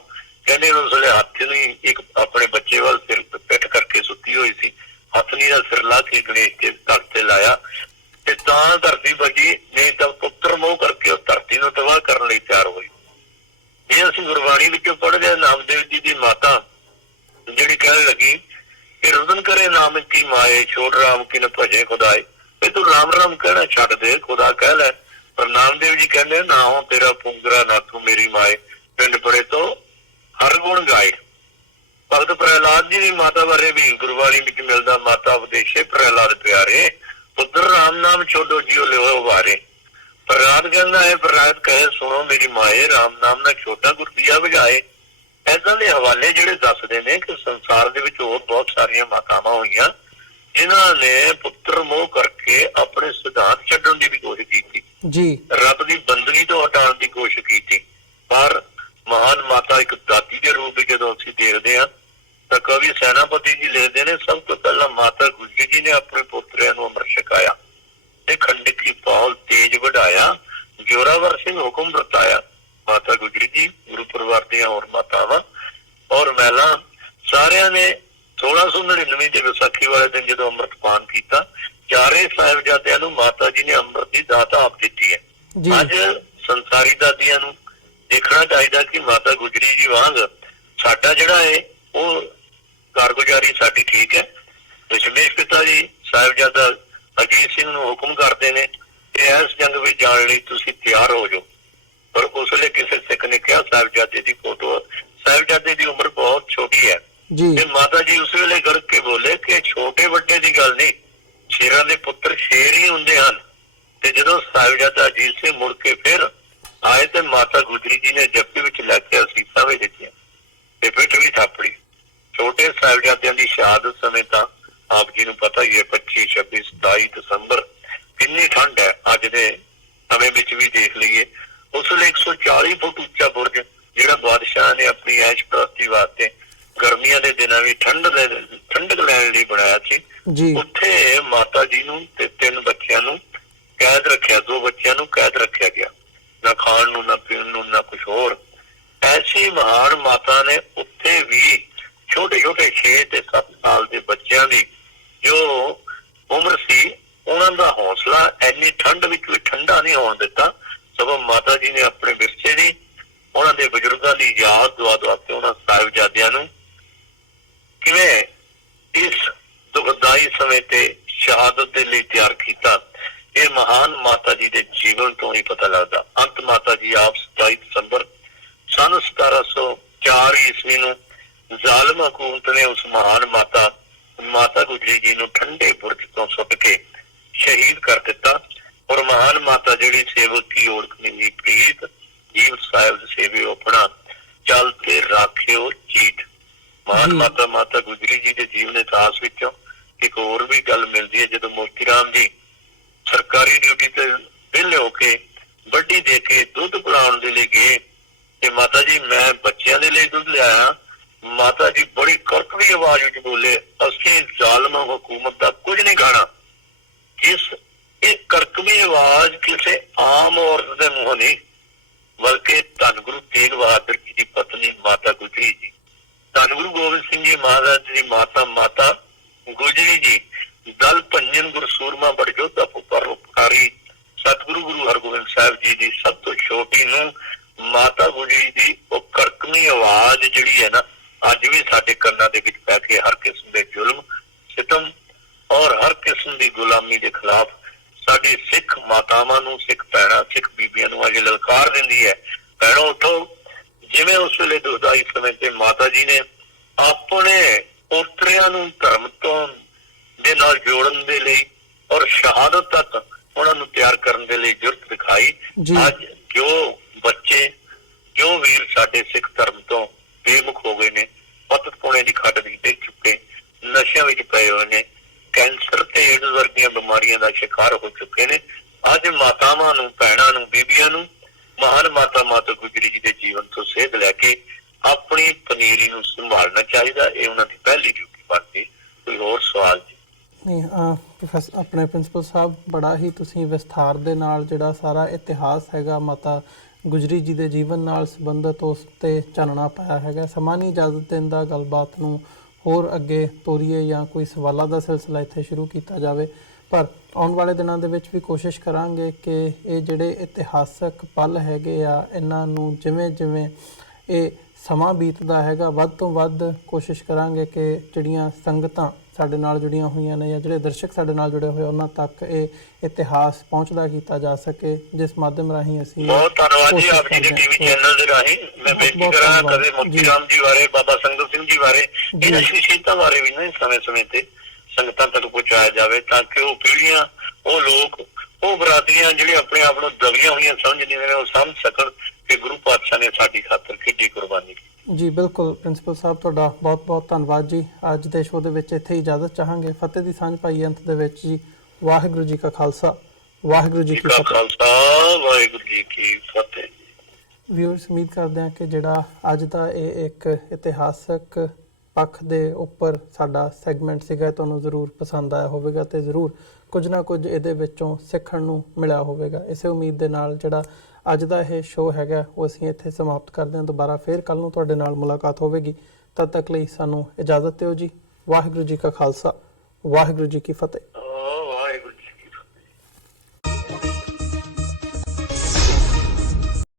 ਕਹਿੰਦੇ ਉਸ ਵੇਲੇ ਹੱਥ ਨਹੀਂ ਇੱਕ ਆਪਣੇ ਬੱਚੇ ਵੱਲ ਸਿਰ ਪਿੱਠ ਕਰਕੇ ਸੁੱਤੀ ਹੋਈ ਸੀ, ਹੱਥਨੀ ਦਾ ਸਿਰ ਲਾ ਕੇ ਗਣੇਸ਼ ਦੇ ਧੜ ਤੇ ਲਾਇਆ ਤੇ ਤਾਂ ਧਰਤੀ ਬਚੀ, ਨਹੀਂ ਤਾਂ ਪੁੱਤਰ ਮੋਹ ਕਰਕੇ ਉਹ ਧਰਤੀ ਨੂੰ ਤਬਾਹ ਕਰਨ ਲਈ ਤਿਆਰ ਹੋਈ। ਇਹ ਅਸੀਂ ਗੁਰਬਾਣੀ ਵਿੱਚੋਂ ਪੜ੍ਹਦੇ ਹਾਂ। ਨਾਮਦੇਵ ਜੀ ਦੀ ਮਾਤਾ ਜਿਹੜੀ ਕਹਿਣ ਲੱਗੀ ਕਿ ਰੁਦਨ ਕਰੇ ਨਾਮ ਕੀ ਮਾਏ, ਛੋੜ ਰਾਮ ਕੀ ਨ ਭਜੇ ਖੁਦਾਏ। ਵੀ ਤੂੰ ਰਾਮ ਰਾਮ ਕਹਿਣਾ ਛੱਡ ਦੇ, ਖੁਦਾ ਕਹਿ ਲੈ। ਪਰ ਨਾਮਦੇਵ ਜੀ ਕਹਿੰਦੇ ਨਾ ਹੋ ਤੇਰਾ ਪੁੰਗਰਾ ਨਾ ਤੂੰ ਮੇਰੀ ਮਾਏ, ਪਿੰਡ ਪਰੇ ਤੋਂ ਹਰ ਗੁਣ ਗਾਏ। ਭਗਤ ਪ੍ਰਹਿਲਾਦ ਜੀ ਦੀ ਮਾਤਾ ਬਾਰੇ ਵੀ ਗੁਰਬਾਣੀ ਵਿੱਚ ਮਿਲਦਾ, ਮਾਤਾ ਉਪਦੇਸ਼ੇ ਪ੍ਰਹਿਲਾਦ ਪਿਆਰੇ, ਪੁੱਤਰ ਰਾਮ ਨਾਮ ਛੋਡੋ ਜਿਉ ਲਿਓ ਵਾਰੇ। ਪ੍ਰਹਿਲਾਦ ਕਹਿੰਦਾ ਹੈ, ਪ੍ਰਹਿਲਾਦ ਕਹੇ ਸੁਣੋ ਮੇਰੀ ਮਾਏ, ਰਾਮ ਨਾਮ ਨਾਲ ਛੋਟਾ ਗੁਰ ਦੀਆ ਵਜਾਏ। ਏਦਾਂ ਦੇ ਹਵਾਲੇ ਜਿਹੜੇ ਦੱਸਦੇ ਨੇ ਕਿ ਸੰਸਾਰ ਦੇ ਵਿੱਚ ਹੋਰ ਬਹੁਤ ਸਾਰੀਆਂ ਮਾਤਾਵਾਂ ਹੋਈਆਂ ਜਿਨ੍ਹਾਂ ਨੇ ਪੁੱਤਰ ਮੋਹ ਕਰਕੇ ਆਪਣੇ ਸਿਧਾਂਤ ਛੱਡਣ ਦੀ ਵੀ ਕੋਸ਼ਿਸ਼ ਕੀਤੀ, ਜੀ ਰੱਬ ਦੀ ਬੰਦਗੀ ਤੋਂ ਹਟਾਉਣ ਦੀ ਕੋਸ਼ਿਸ਼ ਕੀਤੀ। ਪਰ ਮਹਾਨ ਮਾਤਾ ਇੱਕ ਦਾਦੀ ਦੇ ਰੂਪ ਵਿੱਚ ਜਦੋਂ ਅਸੀਂ ਦੇਖਦੇ ਹਾਂ ਤਾਂ ਕਵੀ ਸੈਨਾਪਤੀ ਜੀ ਲਿਖਦੇ ਨੇ, ਸਭ ਤੋਂ ਪਹਿਲਾਂ ਮਾਤਾ ਗੁਜਰੀ ਜੀ ਨੇ ਆਪਣੇ ਪੋਤਰਿਆਂ ਨੂੰ ਅੰਮ੍ਰਿਤ ਛਕਾਇਆ ਤੇ ਖੰਡਕੀ ਪੌਲ ਤੇਜ ਵਢਾਇਆ, ਜੋਰਾਵਰ ਸਿੰਘ ਹੁਕਮ ਵਰਤਾਇਆ। ਮਾਤਾ ਗੁਜਰੀ ਜੀ, ਗੁਰੂ ਪਰਿਵਾਰ ਦੀਆਂ ਹੋਰ ਮਾਤਾਵਾਂ ਔਰ ਮਹਿਲਾ ਸਾਰਿਆਂ ਨੇ 1699 ਦੇ ਵਿਸਾਖੀ ਵਾਲੇ ਦਿਨ ਜਦੋਂ ਅੰਮ੍ਰਿਤਪਾਨ ਕੀਤਾ, ਚਾਰੇ ਸਾਹਿਬਜ਼ਾਦਿਆਂ ਨੂੰ ਮਾਤਾ ਜੀ ਨੇ ਅੰਮ੍ਰਿਤ ਦੀ ਦਾਤ ਆਪ ਦਿੱਤੀ ਹੈ। ਅੱਜ ਸੰਸਾਰੀ ਦਾਦੀਆਂ ਨੂੰ ਦੇਖਣਾ ਚਾਹੀਦਾ ਕਿ ਮਾਤਾ ਗੁਜਰੀ ਜੀ ਵਾਂਗ ਸਾਡਾ ਜਿਹੜਾ ਹੈ ਉਹ ਕਾਰਗੁਜ਼ਾਰੀ ਸਾਡੀ ਠੀਕ ਹੈ। ਦਸ਼ਮੇਸ਼ ਪਿਤਾ ਜੀ ਸਾਹਿਬਜ਼ਾਦਾ ਅਜੀਤ ਸਿੰਘ ਨੂੰ ਹੁਕਮ ਕਰਦੇ ਨੇ ਕਿ ਇਸ ਜੰਗ ਵਿੱਚ ਜਾਣ ਲਈ ਤੁਸੀਂ ਤਿਆਰ ਹੋ ਜਾਓ, ਪਰ ਉਸ ਵੇਲੇ ਕਿਸੇ ਸਿੱਖ ਨੇ ਕਿਹਾ ਸਾਹਿਬਜ਼ਾਦੇ ਦੀ ਫੋਟੋ, ਸਾਹਿਬਜ਼ਾਦੇ ਦੀ ਉਮਰ ਬਹੁਤ ਛੋਟੀ ਹੈ ਤੇ ਮਾਤਾ ਜੀ ਉਸ ਵੇਲੇ ਗਰਜ ਕੇ ਬੋਲੇ ਕਿ ਛੋਟੇ ਵੱਡੇ ਦੀ ਗੱਲ ਨਹੀਂ, ਸ਼ੇਰਾਂ ਦੇ ਪੁੱਤਰ ਸ਼ੇਰ ਹੀ ਹੁੰਦੇ ਹਨ। ਤੇ ਜਦੋਂ ਸਾਹਿਬਜ਼ਾਦਾ ਅਜੀਤ ਸਿੰਘ ਮੁੜ ਕੇ ਫਿਰ ਆਏ ਤੇ ਮਾਤਾ ਗੁਜਰੀ ਜੀ ਨੇ ਜੱਫੀ ਵਿੱਚ ਲੈ ਕੇ ਅਸੀਸਾਂ ਵੀ ਦਿੱਤੀਆਂ ਤੇ ਪਿੱਠ ਵੀ ਥਾਪੜੀ। ਛੋਟੇ ਸਾਹਿਬਜ਼ਾਦਿਆਂ ਦੀ ਸ਼ਹਾਦਤ ਸਮੇਂ ਤਾਂ ਆਪ ਜੀ ਨੂੰ ਪਤਾ ਹੀ ਹੈ 25, 26, 27 ਦਸੰਬਰ ਕਿੰਨੀ ਠੰਡ ਹੈ। ਅੱਜ ਦੇ ਸਮੇਂ ਵਿੱਚ ਵੀ ਦੇਖ ਲਈਏ, ਉਸ ਵੇਲੇ 140 ਫੁੱਟ ਉੱਚਾ ਬੁਰਜ ਜਿਹੜਾ ਬਾਦਸ਼ਾਹ ਨੇ ਆਪਣੀ ਐਸ਼ ਪ੍ਰਸਤੀ ਵਾਸਤੇ ਗਰਮੀਆਂ ਦੇ ਦਿਨਾਂ ਵਿੱਚ ਠੰਡਕ ਲੈਣ ਲਈ ਬਣਾਇਆ ਸੀ, ਉੱਥੇ ਮਾਤਾ ਜੀ ਨੂੰ ਤੇ 3 ਬੱਚਿਆਂ ਨੂੰ ਕੈਦ ਰੱਖਿਆ, 2 ਬੱਚਿਆਂ ਨੂੰ ਕੈਦ ਰੱਖਿਆ ਗਿਆ, ਨਾ ਖਾਣ ਨੂੰ ਨਾ ਪੀਣ ਨੂੰ ਨਾ ਕੁਛ ਹੋਰ। ਐਸੀ ਮਹਾਨ ਮਾਤਾ ਨੇ ਉੱਥੇ ਵੀ ਛੋਟੇ ਛੋਟੇ 6 ਤੇ 7 ਸਾਲ ਦੇ ਬੱਚਿਆਂ ਦੀ ਜੋ ਉਮਰ ਸੀ, ਉਹਨਾਂ ਦਾ ਹੌਸਲਾ ਇੰਨੀ ਠੰਡ ਵਿੱਚ ਵੀ ਠੰਡਾ ਨਹੀਂ ਹੋਣ ਦਿੱਤਾ, ਸਗੋਂ ਮਾਤਾ ਜੀ ਨੇ ਆਪਣੇ ਵਿਰਸੇ ਦੀ, ਉਹਨਾਂ ਦੇ ਬਜ਼ੁਰਗਾਂ ਦੀ ਯਾਦ ਦੁਆ ਕੇ ਉਹਨਾਂ ਸਾਹਿਬਜ਼ਾਦਿਆਂ ਨੂੰ ਕਿਵੇਂ ਇਸ ਦੁਖਦਾਈ ਸਮੇਂ ਤੇ ਸ਼ਹਾਦਤ ਦੇ ਲਈ ਤਿਆਰ ਕੀਤਾ, ਇਹ ਮਹਾਨ ਮਾਤਾ ਜੀ ਦੇ ਜੀਵਨ ਤੋਂ ਹੀ ਪਤਾ ਲੱਗਦਾ। ਅੰਤ ਮਾਤਾ ਜੀ ਆਪ 27 ਦਸੰਬਰ ਸਨ 1704 ਈਸਵੀ ਨੂੰ ਜ਼ਾਲਮ ਹਕੂਮਤ ਨੇ ਉਸ ਮਹਾਨ ਮਾਤਾ ਗੁਜਰੀ ਜੀ ਨੂੰ ਠੰਡੇ ਬੁਰਜ ਤੋਂ ਸੁੱਟ ਕੇ ਸ਼ਹੀਦ ਕਰ ਦਿੱਤਾ। ਔਰ ਮਹਾਨ ਮਾਤਾ ਜਿਹੜੀ ਸੇਵਕ ਕੀ ਓੜਕ ਨਹੀਂ ਪ੍ਰੀਤ, ਜੀਵ ਸਾਹਿਬ ਸੇਵੇ ਆਪਣਾ ਚਲਤੇ ਰਾਖਿਓ ਚੀਤ। ਮਹਾਨ ਮਾਤਾ ਗੁਜਰੀ ਜੀ ਦੇ ਜੀਵਨ ਇਤਿਹਾਸ ਵਿੱਚੋਂ ਇੱਕ ਹੋਰ ਵੀ ਗੱਲ ਮਿਲਦੀ ਹੈ। ਜਦੋਂ ਮੋਤੀ ਰਾਮ ਜੀ ਸਰਕਾਰੀ ਡਿਊਟੀ ਤੇ ਵਿਹਲੇ ਹੋ ਕੇ ਵੱਡੀ ਦੇ ਕੇ ਦੁੱਧ ਪਿਲਾਉਣ ਦੇ ਲਈ ਗਏ ਤੇ ਮਾਤਾ ਜੀ ਮੈਂ ਬੱਚਿਆਂ ਦੇ ਲਈ ਦੁੱਧ ਲਿਆਇਆ, ਮਾਤਾ ਜੀ ਬੜੀ ਕੜਕਵੀਂ ਆਵਾਜ਼ ਵਿੱਚ ਬੋਲੇ, ਅਸੀਂ ਜ਼ਾਲਮ ਹਕੂਮਤ ਦਾ ਕੁਝ ਨਹੀਂ ਖਾਣਾ। ਇਹ ਕੜਕਵੀਂ ਆਵਾਜ਼ ਕਿਸੇ ਆਮ ਔਰਤ ਦੇ ਮੂੰਹੋਂ ਨਹੀਂ, ਬਲਕਿ ਧੰਨ ਗੁਰੂ ਤੇਗ ਬਹਾਦਰ ਜੀ ਦੀ ਪਤਨੀ ਮਾਤਾ ਗੁਜਰੀ ਜੀ, ਧੰਨ ਗੁਰੂ ਗੋਬਿੰਦ ਸਿੰਘ ਜੀ ਮਹਾਰਾਜ ਦੀ ਮਾਤਾ ਗੁਜਰੀ ਜੀ, ਦਲ ਭੰਜਨ ਗੁਰ ਸੂਰਮਾ ਬੜ ਯੋਧਾ ਪਰਉਪਕਾਰੀ ਸਤਿਗੁਰੂ ਗੁਰੂ ਹਰਗੋਬਿੰਦ ਸਾਹਿਬ ਜੀ ਦੀ ਸਭ ਤੋਂ ਛੋਟੀ ਨੂੰ ਮਾਤਾ ਗੁਜਰੀ ਦੀ ਉਹ ਕੜਕਵੀਂ ਆਵਾਜ਼ ਜਿਹੜੀ ਹੈ ਨਾ, ਅੱਜ ਵੀ ਸਾਡੇ ਕੰਨਾਂ ਦੇ ਵਿੱਚ ਪੈ ਕੇ ਹਰ ਕਿਸਮ ਦੇ ਜ਼ੁਲਮ ਸਿਤਮ ਔਰ ਹਰ ਕਿਸਮ ਦੀ ਗੁਲਾਮੀ ਦੇ ਖਿਲਾਫ ਸਾਡੀ ਸਿੱਖ ਮਾਤਾਵਾਂ ਨੂੰ, ਸਿੱਖ ਭੈਣਾਂ, ਸਿੱਖ ਬੀਬੀਆਂ ਨੂੰ ਅਜੇ ਲਲਕਾਰ ਦਿੰਦੀ ਹੈ, ਭੈਣੋ ਉੱਠੋ। ਜਿਵੇਂ ਉਸ ਵੇਲੇ ਦੁਖਦਾਈ ਸਮੇਂ ਤੇ ਮਾਤਾ ਜੀ ਨੇ ਆਪਣੇ ਪੋਤਰਿਆਂ ਨੂੰ ਧਰਮ ਤੋਂ ਦੇ ਨਾਲ ਜੋੜਨ ਦੇ ਲਈ ਔਰ ਸ਼ਹਾਦਤ ਤੱਕ ਉਹਨਾਂ ਨੂੰ ਤਿਆਰ ਕਰਨ ਦੇ ਲਈ ਜੁਰਤ ਦਿਖਾਈ। ਅੱਜ ਜੋ ਬੱਚੇ, ਜੋ ਵੀਰ ਸਾਡੇ ਸਿੱਖ ਧਰਮ ਤੋਂ ਬੇਮੁਖ ਹੋ ਗਏ ਨੇ, ਪਤਤ ਪੁਣੇ ਦੀ ਖੱਡ ਵਿੱਚ ਡਿੱਗ ਚੁੱਕੇ, ਨਸ਼ਿਆਂ ਵਿੱਚ ਪਏ ਹੋਏ ਨੇ, ਕੈਂਸਰ ਤੇ ਏਡਜ਼ ਵਰਗੀਆਂ ਬਿਮਾਰੀਆਂ ਦਾ ਸ਼ਿਕਾਰ ਹੋ ਚੁੱਕੇ ਨੇ, ਅੱਜ ਮਾਤਾਵਾਂ ਨੂੰ, ਭੈਣਾਂ ਨੂੰ, ਬੀਬੀਆਂ ਨੂੰ ਮਹਾਨ ਮਾਤਾ ਗੁਜਰੀ ਜੀ ਦੇ ਜੀਵਨ ਤੋਂ ਸੇਧ ਲੈ ਕੇ ਆਪਣੀ ਪਨੀਰੀ ਨੂੰ ਸੰਭਾਲਣਾ ਚਾਹੀਦਾ। ਇਹ ਉਹਨਾਂ ਦੀ ਪਹਿਲੀ ਡਿਊਟੀ ਬਣਦੀ। ਕੋਈ ਹੋਰ ਸਵਾਲ ਜੀ? ਨਹੀਂ, ਪ੍ਰੋਫੈਸਰ ਆਪਣੇ ਪ੍ਰਿੰਸੀਪਲ ਸਾਹਿਬ, ਬੜਾ ਹੀ ਤੁਸੀਂ ਵਿਸਥਾਰ ਦੇ ਨਾਲ ਜਿਹੜਾ ਸਾਰਾ ਇਤਿਹਾਸ ਹੈਗਾ ਮਾਤਾ ਗੁਜਰੀ ਜੀ ਦੇ ਜੀਵਨ ਨਾਲ ਸੰਬੰਧਿਤ ਉਸ 'ਤੇ ਚਾਨਣਾ ਪਾਇਆ ਹੈਗਾ। ਸਮਾਂ ਨਹੀਂ ਇਜਾਜ਼ਤ ਦਿੰਦਾ ਗੱਲਬਾਤ ਨੂੰ ਹੋਰ ਅੱਗੇ ਤੋਰੀਏ ਜਾਂ ਕੋਈ ਸਵਾਲਾਂ ਦਾ ਸਿਲਸਿਲਾ ਇੱਥੇ ਸ਼ੁਰੂ ਕੀਤਾ ਜਾਵੇ, ਪਰ ਆਉਣ ਵਾਲੇ ਦਿਨਾਂ ਦੇ ਵਿੱਚ ਵੀ ਕੋਸ਼ਿਸ਼ ਕਰਾਂਗੇ ਕਿ ਇਹ ਜਿਹੜੇ ਇਤਿਹਾਸਕ ਪਲ ਹੈਗੇ ਆ, ਇਹਨਾਂ ਨੂੰ ਜਿਵੇਂ ਜਿਵੇਂ ਇਹ ਸਮਾਂ ਬੀਤਦਾ ਹੈਗਾ, ਵੱਧ ਤੋਂ ਵੱਧ ਕੋਸ਼ਿਸ਼ ਕਰਾਂਗੇ ਕਿ ਜਿਹੜੀਆਂ ਸੰਗਤਾਂ ਸਾਡੇ ਨਾਲ ਜੁੜੀਆਂ ਹੋਈਆਂ ਨੇ ਜਾਂ ਜਿਹੜੇ ਦਰਸ਼ਕ ਸਾਡੇ ਨਾਲ ਜੁੜੇ ਹੋਏ ਉਹਨਾਂ ਤੱਕ ਇਹ ਇਤਿਹਾਸ ਪਹੁੰਚਦਾ ਕੀਤਾ ਜਾ ਸਕੇ, ਜਿਸ ਮਾਧਿਅਮ ਰਾਹੀਂ ਅਸੀਂ ਬਹੁਤ ਧੰਨਵਾਦ ਜੀ ਆਪ ਜੀ ਦੇ ਟੀਵੀ ਚੈਨਲ ਦੇ ਰਾਹੀਂ। ਮੈਂ ਬੇਨਤੀ ਕਰਾਂ ਕਦੇ ਮੋਤੀ ਰਾਮ ਜੀ ਬਾਰੇ, ਬਾਬਾ ਸੰਗਤ ਸਿੰਘ ਜੀ ਬਾਰੇ, ਇਹਨਾਂ ਸ਼ਖਸੀਅਤਾਂ ਬਾਰੇ ਵੀ ਨਾ ਸਮੇਂ ਤੇ ਸੰਗਤਾਂ ਤੱਕ ਪਹੁੰਚਾਇਆ ਜਾਵੇ, ਤਾਂ ਕਿ ਉਹ ਪੀੜ੍ਹੀਆਂ, ਉਹ ਲੋਕ, ਉਹ ਬਰਾਦਰੀਆਂ ਜਿਹੜੇ ਆਪਣੇ ਆਪ ਨੂੰ ਦਬੀਆਂ ਹੋਈਆਂ ਸਮਝਦੀਆਂ ਨੇ, ਉਹ ਸਮਝ ਸਕਣ ਕਿ ਗੁਰੂ ਪਾਤਸ਼ਾਹ ਨੇ ਸਾਡੀ ਖਾਤਰ ਕਿੰਨੀ ਕੁਰਬਾਨੀ ਕੀਤੀ। ਜੀ ਬਿਲਕੁਲ ਪ੍ਰਿੰਸੀਪਲ ਸਾਹਿਬ, ਤੁਹਾਡਾ ਬਹੁਤ-ਬਹੁਤ ਧੰਨਵਾਦ ਜੀ। ਅੱਜ ਦੇ ਸ਼ੋਅ ਦੇ ਵਿੱਚ ਇੱਥੇ ਹੀ ਇਜਾਜ਼ਤ ਚਾਹਾਂਗੇ। ਫਤਿਹ ਦੀ ਸਾਂਝ ਪਾਈ ਅੰਤ ਦੇ ਵਿੱਚ ਜੀ। ਵਾਹਿਗੁਰੂ ਜੀ ਕਾ ਖਾਲਸਾ, ਵਾਹਿਗੁਰੂ ਜੀ ਕੀ ਫਤਿਹ। ਖਾਲਸਾ, ਵਾਹਿਗੁਰੂ ਜੀ ਕੀ ਫਤਿਹ। ਵਿਊਅਰਸ, ਉਮੀਦ ਕਰਦੇ ਹਾਂ ਕਿ ਜਿਹੜਾ ਅੱਜ ਦਾ ਇਹ ਇੱਕ ਇਤਿਹਾਸਕ ਪੱਖ ਦੇ ਉੱਪਰ ਸਾਡਾ ਸੈਗਮੈਂਟ ਸੀਗਾ ਤੁਹਾਨੂੰ ਜ਼ਰੂਰ ਪਸੰਦ ਆਇਆ ਹੋਵੇਗਾ ਅਤੇ ਜ਼ਰੂਰ ਕੁਝ ਨਾ ਕੁਝ ਇਹਦੇ ਵਿੱਚੋਂ ਸਿੱਖਣ ਨੂੰ ਮਿਲਿਆ ਹੋਵੇਗਾ। ਇਸੇ ਉਮੀਦ ਦੇ ਨਾਲ ਜਿਹੜਾ ਅੱਜ ਦਾ ਇਹ ਸ਼ੋਅ ਹੈਗਾ ਉਹ ਅਸੀਂ ਇੱਥੇ ਸਮਾਪਤ ਕਰਦੇ ਹਾਂ। ਦੁਬਾਰਾ ਫੇਰ ਕੱਲ੍ਹ ਨੂੰ ਤੁਹਾਡੇ ਨਾਲ ਮੁਲਾਕਾਤ ਹੋਵੇਗੀ। ਤਦ ਤੱਕ ਲਈ ਸਾਨੂੰ ਇਜਾਜ਼ਤ ਦਿਓ ਜੀ। ਵਾਹਿਗੁਰੂ ਜੀ ਕਾ ਖਾਲਸਾ, ਵਾਹਿਗੁਰੂ ਜੀ ਕੀ ਫਤਿਹ।